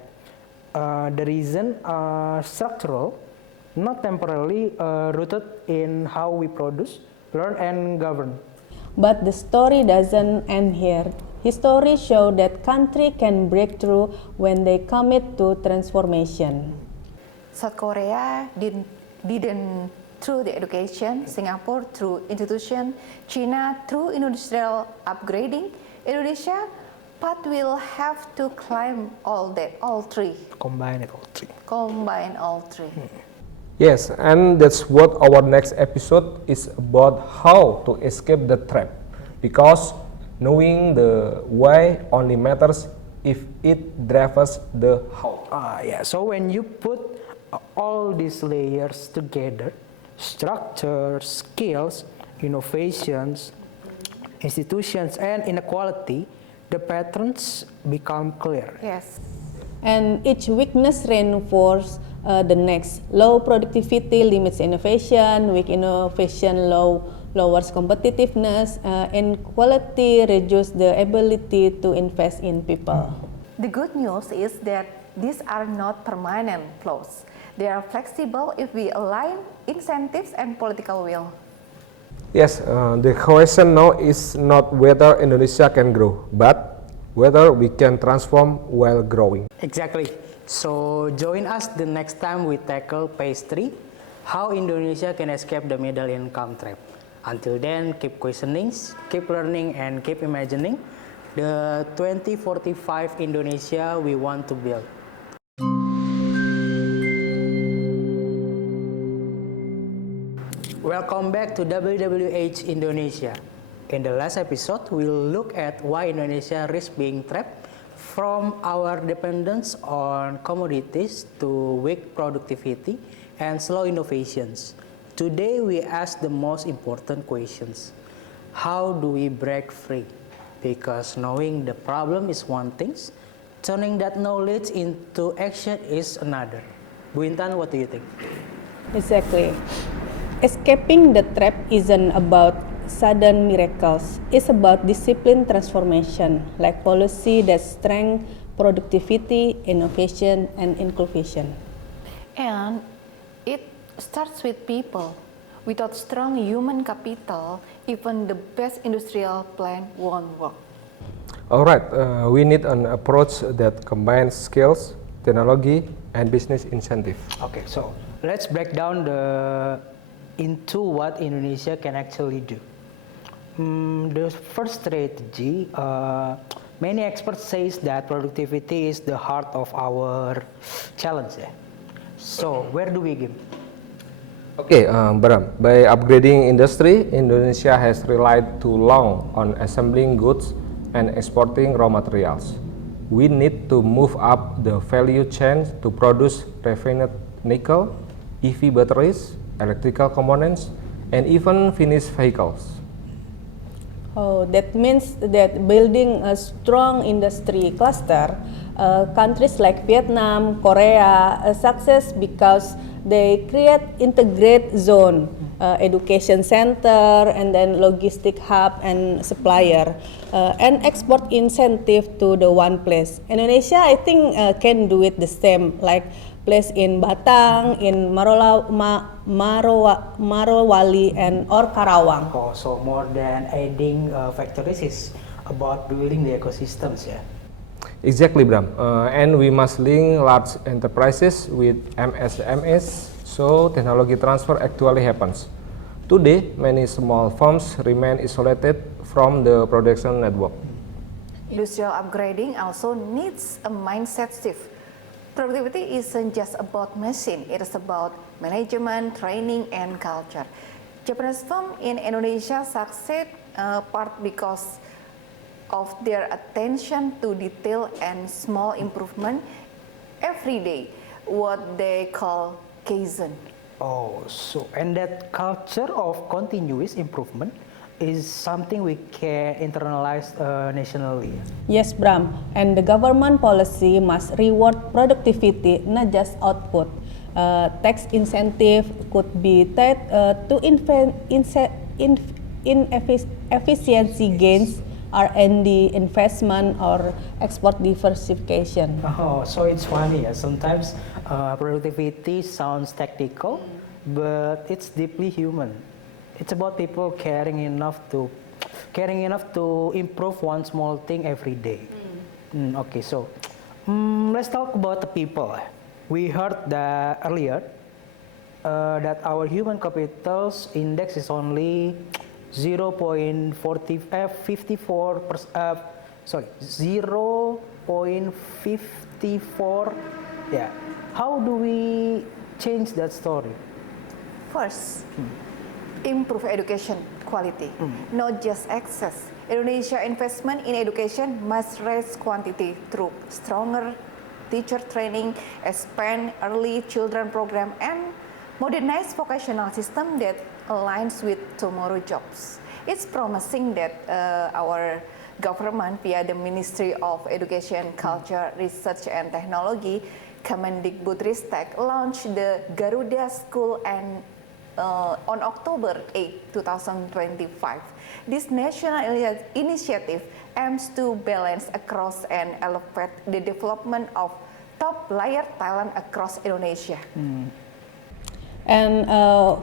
The reason are structural, not temporarily rooted in how we produce, learn, and govern. But the story doesn't end here. History shows that country can break through when they commit to transformation. South Korea didn't through the education, Singapore through institution, China through industrial upgrading, Indonesia, but we'll have to climb all three. Combine it all three. Combine all three. Yes, and that's what our next episode is about: how to escape the trap. Because knowing the why only matters if it drives the how. Yeah. So when you put all these layers together, structure, skills, innovations, institutions, and inequality, the patterns become clear. Yes. And each weakness reinforces the next. Low productivity limits innovation, weak innovation lowers competitiveness, inequality reduces the ability to invest in people. The good news is that these are not permanent flaws. They are flexible if we align incentives and political will. Yes, the question now is not whether Indonesia can grow, but whether we can transform while growing. Exactly. So join us the next time we tackle phase 3, how Indonesia can escape the middle income trap. Until then, keep questioning, keep learning, and keep imagining the 2045 Indonesia we want to build. Welcome back to WWH Indonesia. In the last episode, we'll look at why Indonesia risks being trapped, from our dependence on commodities to weak productivity and slow innovations. Today, we ask the most important questions. How do we break free? Because knowing the problem is one thing, turning that knowledge into action is another. Bu Intan, what do you think? Exactly. Escaping the trap isn't about sudden miracles. It's about disciplined transformation, like policy that strengthens productivity, innovation, and inclusion. And it starts with people. Without strong human capital, even the best industrial plan won't work. Alright, we need an approach that combines skills, technology, and business incentive. Okay, so let's break down into what Indonesia can actually do. The first strategy, many experts say that productivity is the heart of our challenge. So where do we begin? Okay, Bram, by upgrading industry, Indonesia has relied too long on assembling goods and exporting raw materials. We need to move up the value chain to produce refined nickel, EV batteries, electrical components, and even finished vehicles. Oh, that means that building a strong industry cluster, countries like Vietnam, Korea, success because they create integrated zone, education center, and then logistic hub and supplier, and export incentive to the one place. Indonesia, I think, can do it the same, like place in Batang, in Morowali, and or Karawang. Oh, so more than adding factories is about building the ecosystems, yeah. Exactly, Bram. And we must link large enterprises with MSMEs so technology transfer actually happens. Today, many small firms remain isolated from the production network. Industrial upgrading also needs a mindset shift. Productivity isn't just about machine, it is about management, training, and culture. Japanese firms in Indonesia succeed part because of their attention to detail and small improvement every day, what they call Kaizen. Oh, so and that culture of continuous improvement is something we can internalize nationally. Yes, Bram, and the government policy must reward productivity, not just output. Tax incentive could be tied to efficiency gains, R&D investment, or export diversification. Oh, so it's funny. Yeah? Sometimes productivity sounds technical, but it's deeply human. It's about people caring enough to improve one small thing every day. Okay, so let's talk about the people. We heard that earlier that our human capital's index is only 0.54. Yeah. How do we change that story? First, improve education quality, not just access. Indonesia investment in education must raise quantity through stronger teacher training, expand early children program, and modernize vocational system that aligns with tomorrow jobs. It's promising that our government via the Ministry of Education, Culture, Research and Technology, Kemendikbudristek, launched the Garuda School and on October 8, 2025. This national initiative aims to balance across and elevate the development of top layer talent across Indonesia. And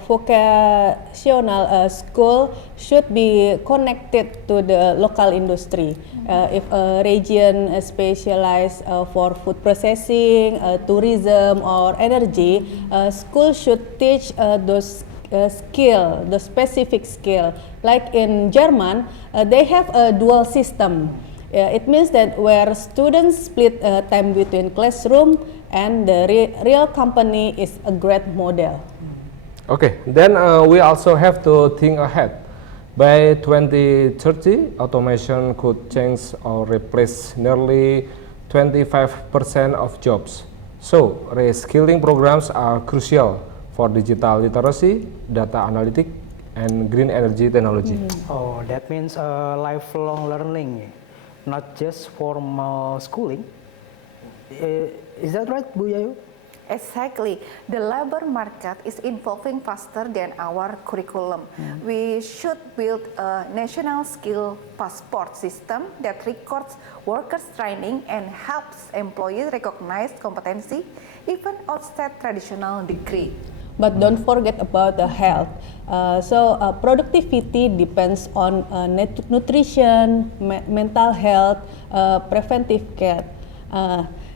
vocational school should be connected to the local industry. If a region specialized for food processing, tourism, or energy, school should teach those skill, the specific skill. Like in German, they have a dual system. It means that where students split time between classroom and the real company is a great model. Okay, then we also have to think ahead. By 2030, automation could change or replace nearly 25% of jobs. So, reskilling programs are crucial for digital literacy, data analytics, and green energy technology. Oh, that means lifelong learning, not just formal schooling. Is that right, Bu Yayu? Exactly. The labor market is evolving faster than our curriculum. We should build a national skill passport system that records workers' training and helps employees recognize competency even outside traditional degree. But don't forget about the health. Productivity depends on nutrition, mental health, preventive care.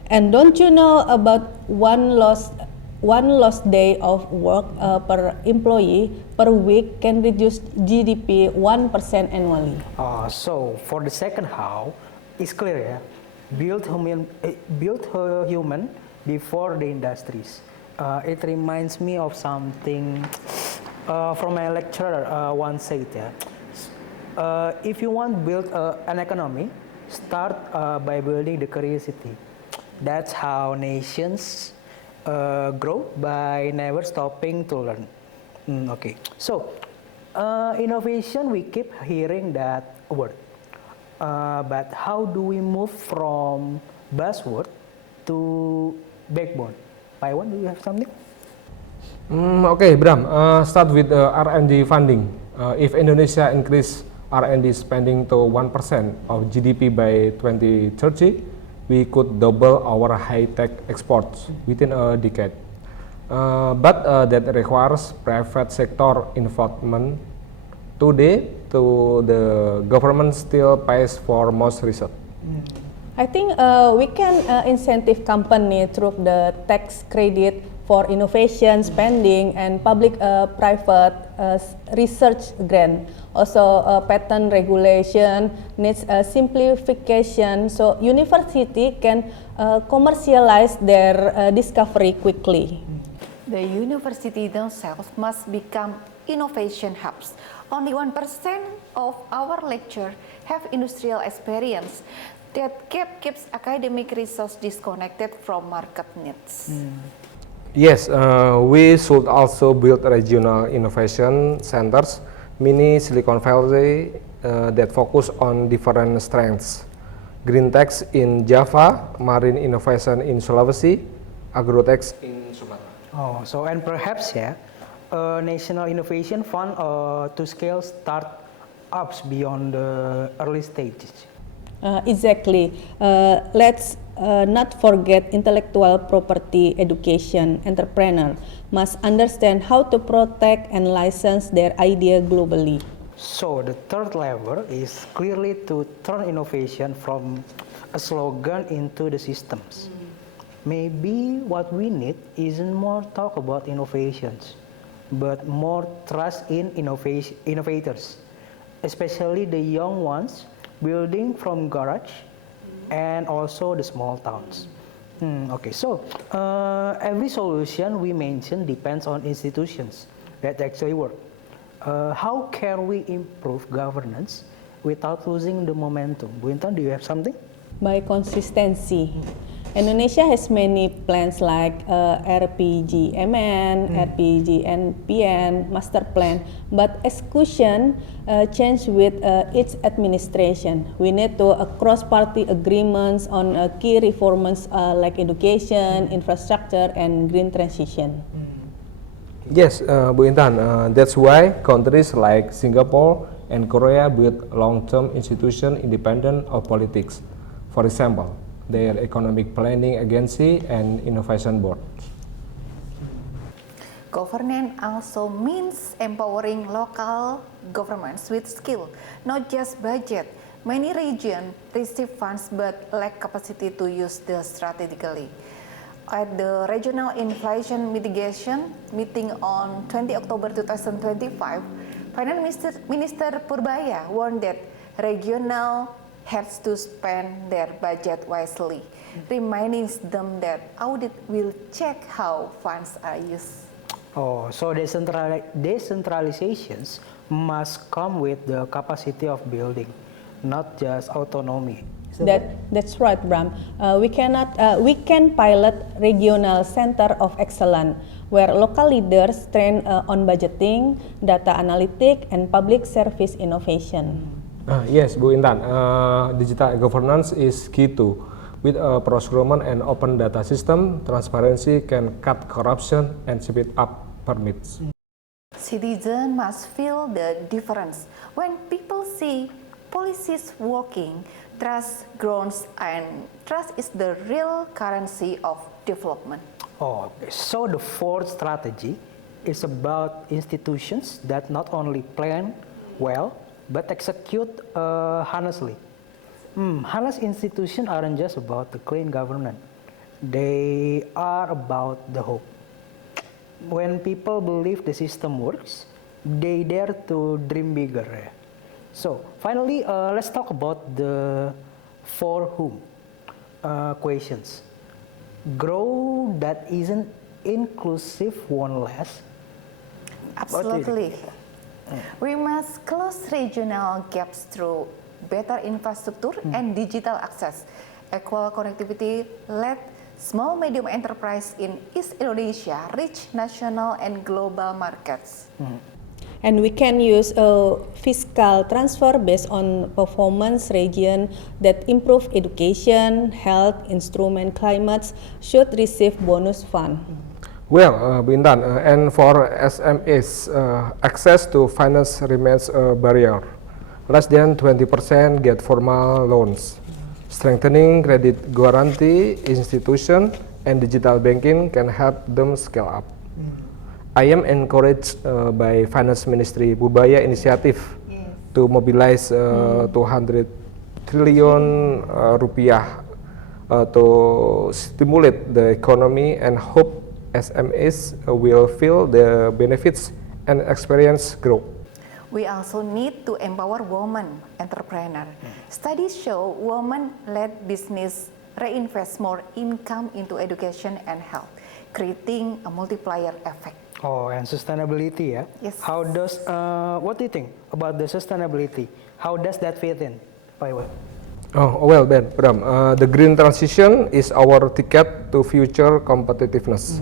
And don't you know about one lost day of work per employee per week can reduce GDP 1% annually? So for the second how, it's clear, yeah? Build human before the industries. It reminds me of something from my lecturer once said, yeah? If you want to build an economy, start by building the curiosity. That's how nations grow, by never stopping to learn. Okay, so innovation, we keep hearing that word. But how do we move from buzzword to backbone? Paiwan, do you have something? Okay, Bram, start with R&D funding. If Indonesia increase R&D spending to 1% of GDP by 2030, we could double our high-tech exports within a decade. But that requires private sector involvement. Today, the government still pays for most research. I think we can incentive company through the tax credit for innovation spending and public-private research grant. Also, patent regulation needs simplification so university can commercialize their discovery quickly. The university themselves must become innovation hubs. Only 1% of our lecture have industrial experience. That gap keeps academic research disconnected from market needs. Yes, we should also build regional innovation centers, mini Silicon Valley that focus on different strengths. Green tech in Java, marine innovation in Sulawesi, agrotech in Sumatra. And perhaps, yeah, a national innovation fund to scale startups beyond the early stages. Exactly. Let's not forget intellectual property education. Entrepreneur must understand how to protect and license their idea globally. So the third level is clearly to turn innovation from a slogan into the systems. Maybe what we need isn't more talk about innovations, but more trust in innovators, especially the young ones building from garage and also the small towns. Okay, so every solution we mentioned depends on institutions that actually work. How can we improve governance without losing the momentum? Bu Intan, do you have something? By consistency. Indonesia has many plans like RPJMN, RPJMN, master plan, but execution change with each administration. We need to cross-party agreements on key reforms like education, infrastructure, and green transition. Yes, Bu Intan, that's why countries like Singapore and Korea build long-term institutions independent of politics. For example, their Economic Planning Agency and Innovation Board. Governance also means empowering local governments with skill, not just budget. Many regions receive funds but lack capacity to use them strategically. At the Regional Inflation Mitigation meeting on 20 October 2025, Finance Minister Purbaya warned that regional has to spend their budget wisely, reminding them that audit will check how funds are used. So decentralizations must come with the capacity of building, not just autonomy. That's right, Bram. We can pilot regional center of excellence where local leaders train on budgeting, data analytic, and public service innovation. Yes, Bu Intan, digital governance is key too. With a procurement and open data system, transparency can cut corruption and speed up permits. Citizens must feel the difference. When people see policies working, trust grows, and trust is the real currency of development. Okay. So the fourth strategy is about institutions that not only plan well, but execute honestly. Honest institutions aren't just about the clean government. They are about the hope. When people believe the system works, they dare to dream bigger. So finally, let's talk about the for whom questions. Grow that isn't inclusive won't last. What do you think? Absolutely. We must close regional gaps through better infrastructure and digital access. Equal connectivity let small medium enterprise in East Indonesia reach national and global markets. And we can use a fiscal transfer based on performance region that improve education, health, instrument climates should receive bonus fund. Well, Bintan, and for SMEs, access to finance remains a barrier. Less than 20% get formal loans. Strengthening credit guarantee institution and digital banking can help them scale up. I am encouraged by Finance Ministry Bubaya initiative to mobilize 200 trillion rupiah to stimulate the economy and hope SMEs will feel the benefits and experience growth. We also need to empower women entrepreneurs. Studies show women-led business reinvest more income into education and health, creating a multiplier effect. Oh, and sustainability, yeah? Yes. How does, what do you think about the sustainability? How does that fit in, Pak Iwan? Oh, well, Ben, Bram, the green transition is our ticket to future competitiveness.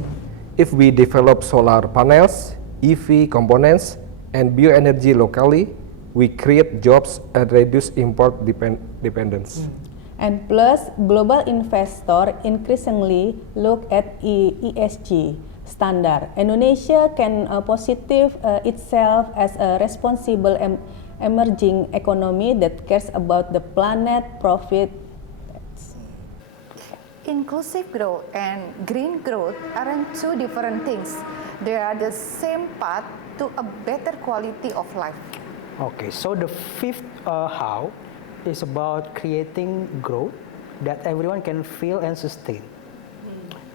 If we develop solar panels, EV components, and bioenergy locally, we create jobs and reduce import dependence. And plus, global investors increasingly look at ESG standard. Indonesia can positive itself as a responsible emerging economy that cares about the planet, profit. Inclusive growth and green growth aren't two different things. They are the same path to a better quality of life. Okay, so the fifth how is about creating growth that everyone can feel and sustain.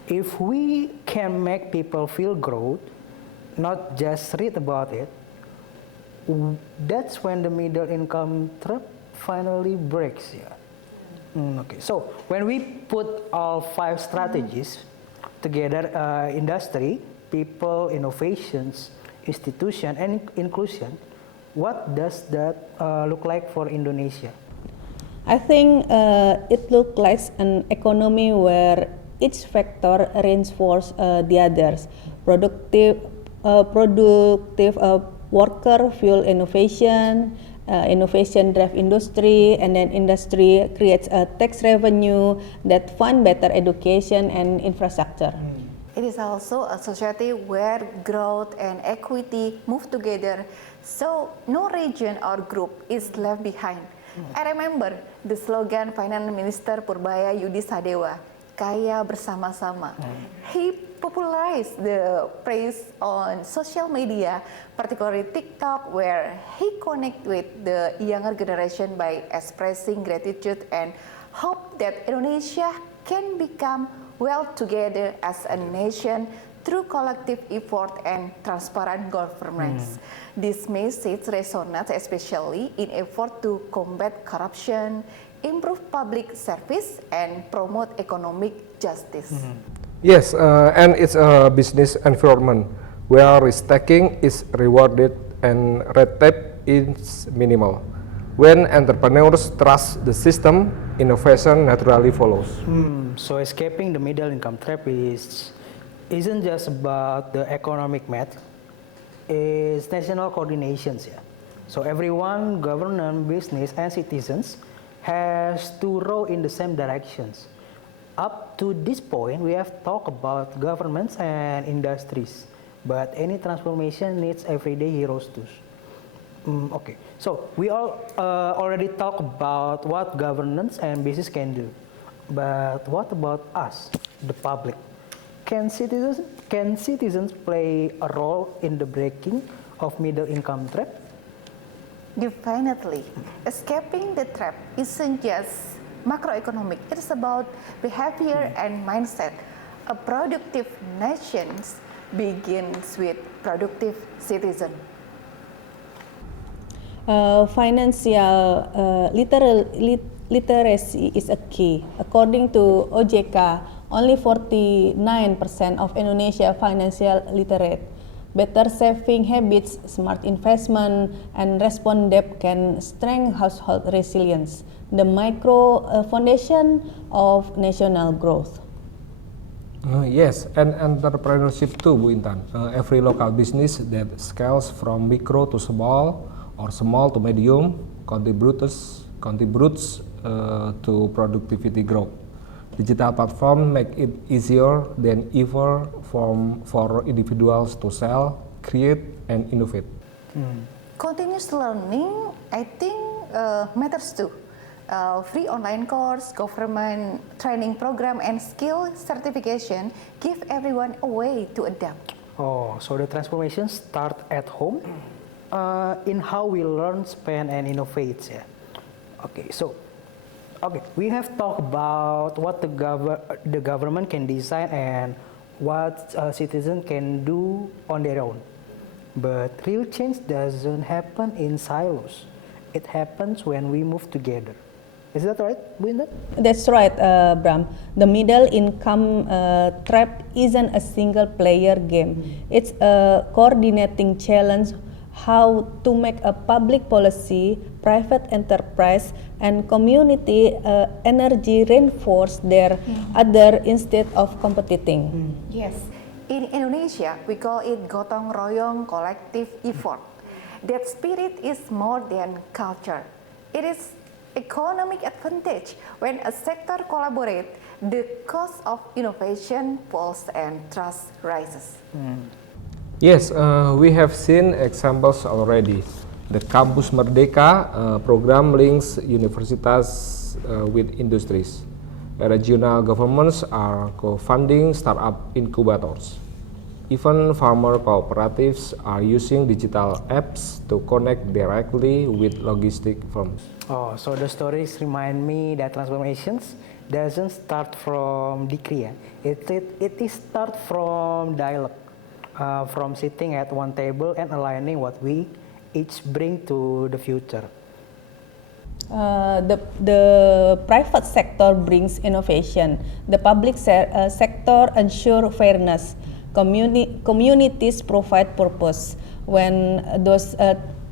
If we can make people feel growth, not just read about it, that's when the middle income trap finally breaks. Yeah. Okay, so when we put all 5 strategies together, industry, people, innovations, institution, and inclusion, what does that look like for Indonesia? I think it looks like an economy where each factor reinforces the others. Productive worker fuel innovation, innovation drive industry, and then industry creates a tax revenue that fund better education and infrastructure. It is also a society where growth and equity move together, so no region or group is left behind. I remember the slogan Finance Minister Purbaya Yudi Sadewa, Kaya Bersama-sama. He popularized the phrase on social media, particularly TikTok, where he connect with the younger generation by expressing gratitude and hope that Indonesia can become well together as a nation through collective effort and transparent governance. This message resonates especially in effort to combat corruption, improve public service, and promote economic justice. Yes, and it's a business environment where risk-taking is rewarded and red tape is minimal. When entrepreneurs trust the system, innovation naturally follows. So escaping the middle income trap isn't just about the economic math, it's national coordinations. Yeah. So everyone, government, business, and citizens has to row in the same directions. Up to this point, we have talked about governments and industries, but any transformation needs everyday heroes too. Okay, so we all already talked about what governance and business can do, but what about us, the public? can citizens play a role in the breaking of middle income trap? Definitely. Escaping the trap isn't just macroeconomic, it's about behavior and mindset. A productive nation begins with productive citizens. Financial literacy is a key. According to OJK, only 49% of Indonesia financial literate. Better saving habits, smart investment, and respond debt can strengthen household resilience, the micro foundation of national growth. Yes, and entrepreneurship too, Bu Intan. Every local business that scales from micro to small or small to medium contributes to productivity growth. Digital platform make it easier than ever for individuals to sell, create, and innovate. Continuous learning, I think, matters too. Free online course, government training program, and skill certification give everyone a way to adapt. Oh, so the transformation start at home in how we learn, spend, and innovate. Yeah. Okay, we have talked about what the government can design and what citizens can do on their own. But real change doesn't happen in silos. It happens when we move together. Is that right, Bu Intan? That's right, Bram. The middle income trap isn't a single player game. It's a coordinating challenge how to make a public policy, private enterprise, and community energy reinforce their other instead of competing. Yes, in Indonesia, we call it gotong royong collective effort. That spirit is more than culture. It is economic advantage. When a sector collaborates, the cost of innovation falls and trust rises. Yes, we have seen examples already. The Kampus Merdeka program links universities with industries. Regional governments are co-funding startup incubators. Even farmer cooperatives are using digital apps to connect directly with logistic firms. Oh, so the stories remind me that transformations doesn't start from decree. It is start from dialogue, from sitting at one table and aligning what we each bring to the future. The private sector brings innovation. The public sector ensure fairness. Communities provide purpose. When those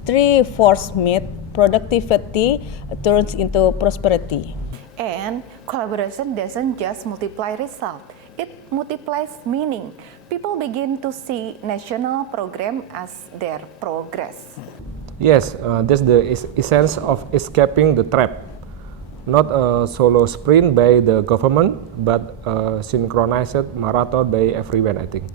three forces meet, productivity turns into prosperity. And collaboration doesn't just multiply result, it multiplies meaning. People begin to see national program as their progress. Yes, that's the essence of escaping the trap. Not a solo sprint by the government, but a synchronized marathon by everyone, I think.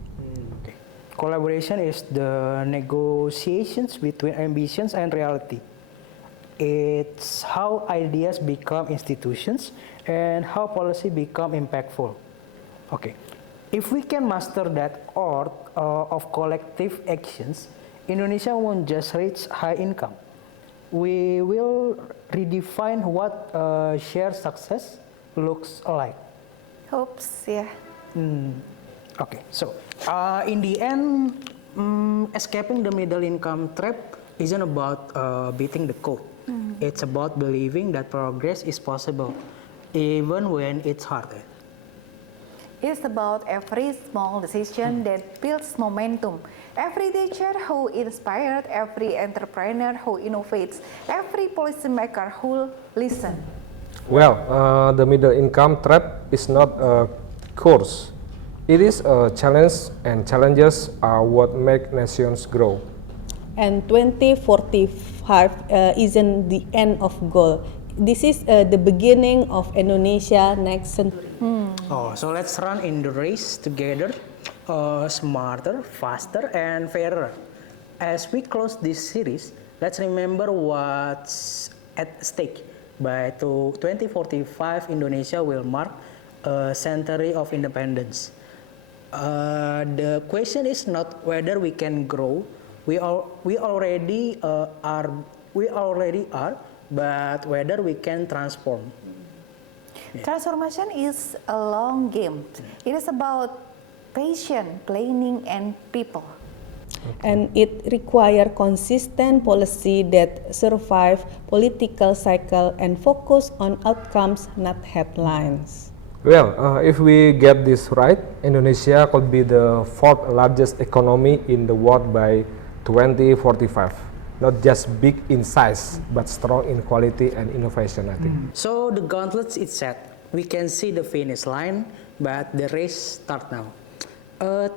Okay. Collaboration is the negotiations between ambitions and reality. It's how ideas become institutions and how policy become impactful. Okay. If we can master that art of collective actions, Indonesia won't just reach high income. We will redefine what shared success looks like. Hopes, yeah. Okay, so in the end, escaping the middle income trap isn't about beating the code. It's about believing that progress is possible, even when it's hard. It's about every small decision that builds momentum. Every teacher who inspired, every entrepreneur who innovates, every policymaker who listens. Well, the middle income trap is not a course. It is a challenge, and challenges are what make nations grow. And 2045 isn't the end of goal. This is the beginning of Indonesia next century. Oh, so let's run in the race together, smarter, faster, and fairer. As we close this series, let's remember what's at stake. By 2045, Indonesia will mark a century of independence. The question is not whether we can grow. We already are, but whether we can transform. Transformation is a long game. It is about patience, planning, and people. And it requires consistent policy that survive political cycle and focus on outcomes, not headlines. Well, if we get this right, Indonesia could be the fourth largest economy in the world by 2045. Not just big in size, but strong in quality and innovation, I think. So the gauntlet is set. We can see the finish line, but the race starts now.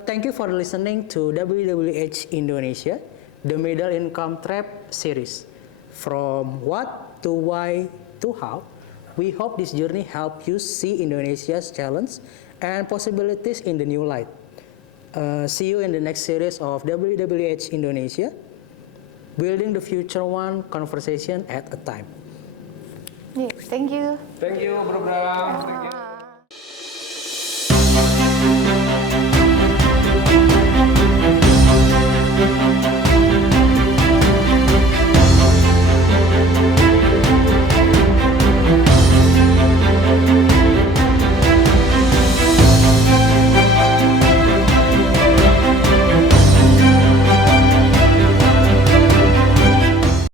Thank you for listening to WWH Indonesia, the Middle Income Trap series. From what to why to how, we hope this journey helps you see Indonesia's challenge and possibilities in the new light. See you in the next series of WWH Indonesia, building the future one conversation at a time. Yeah, thank you. Thank you, Bro Bram. Thank you.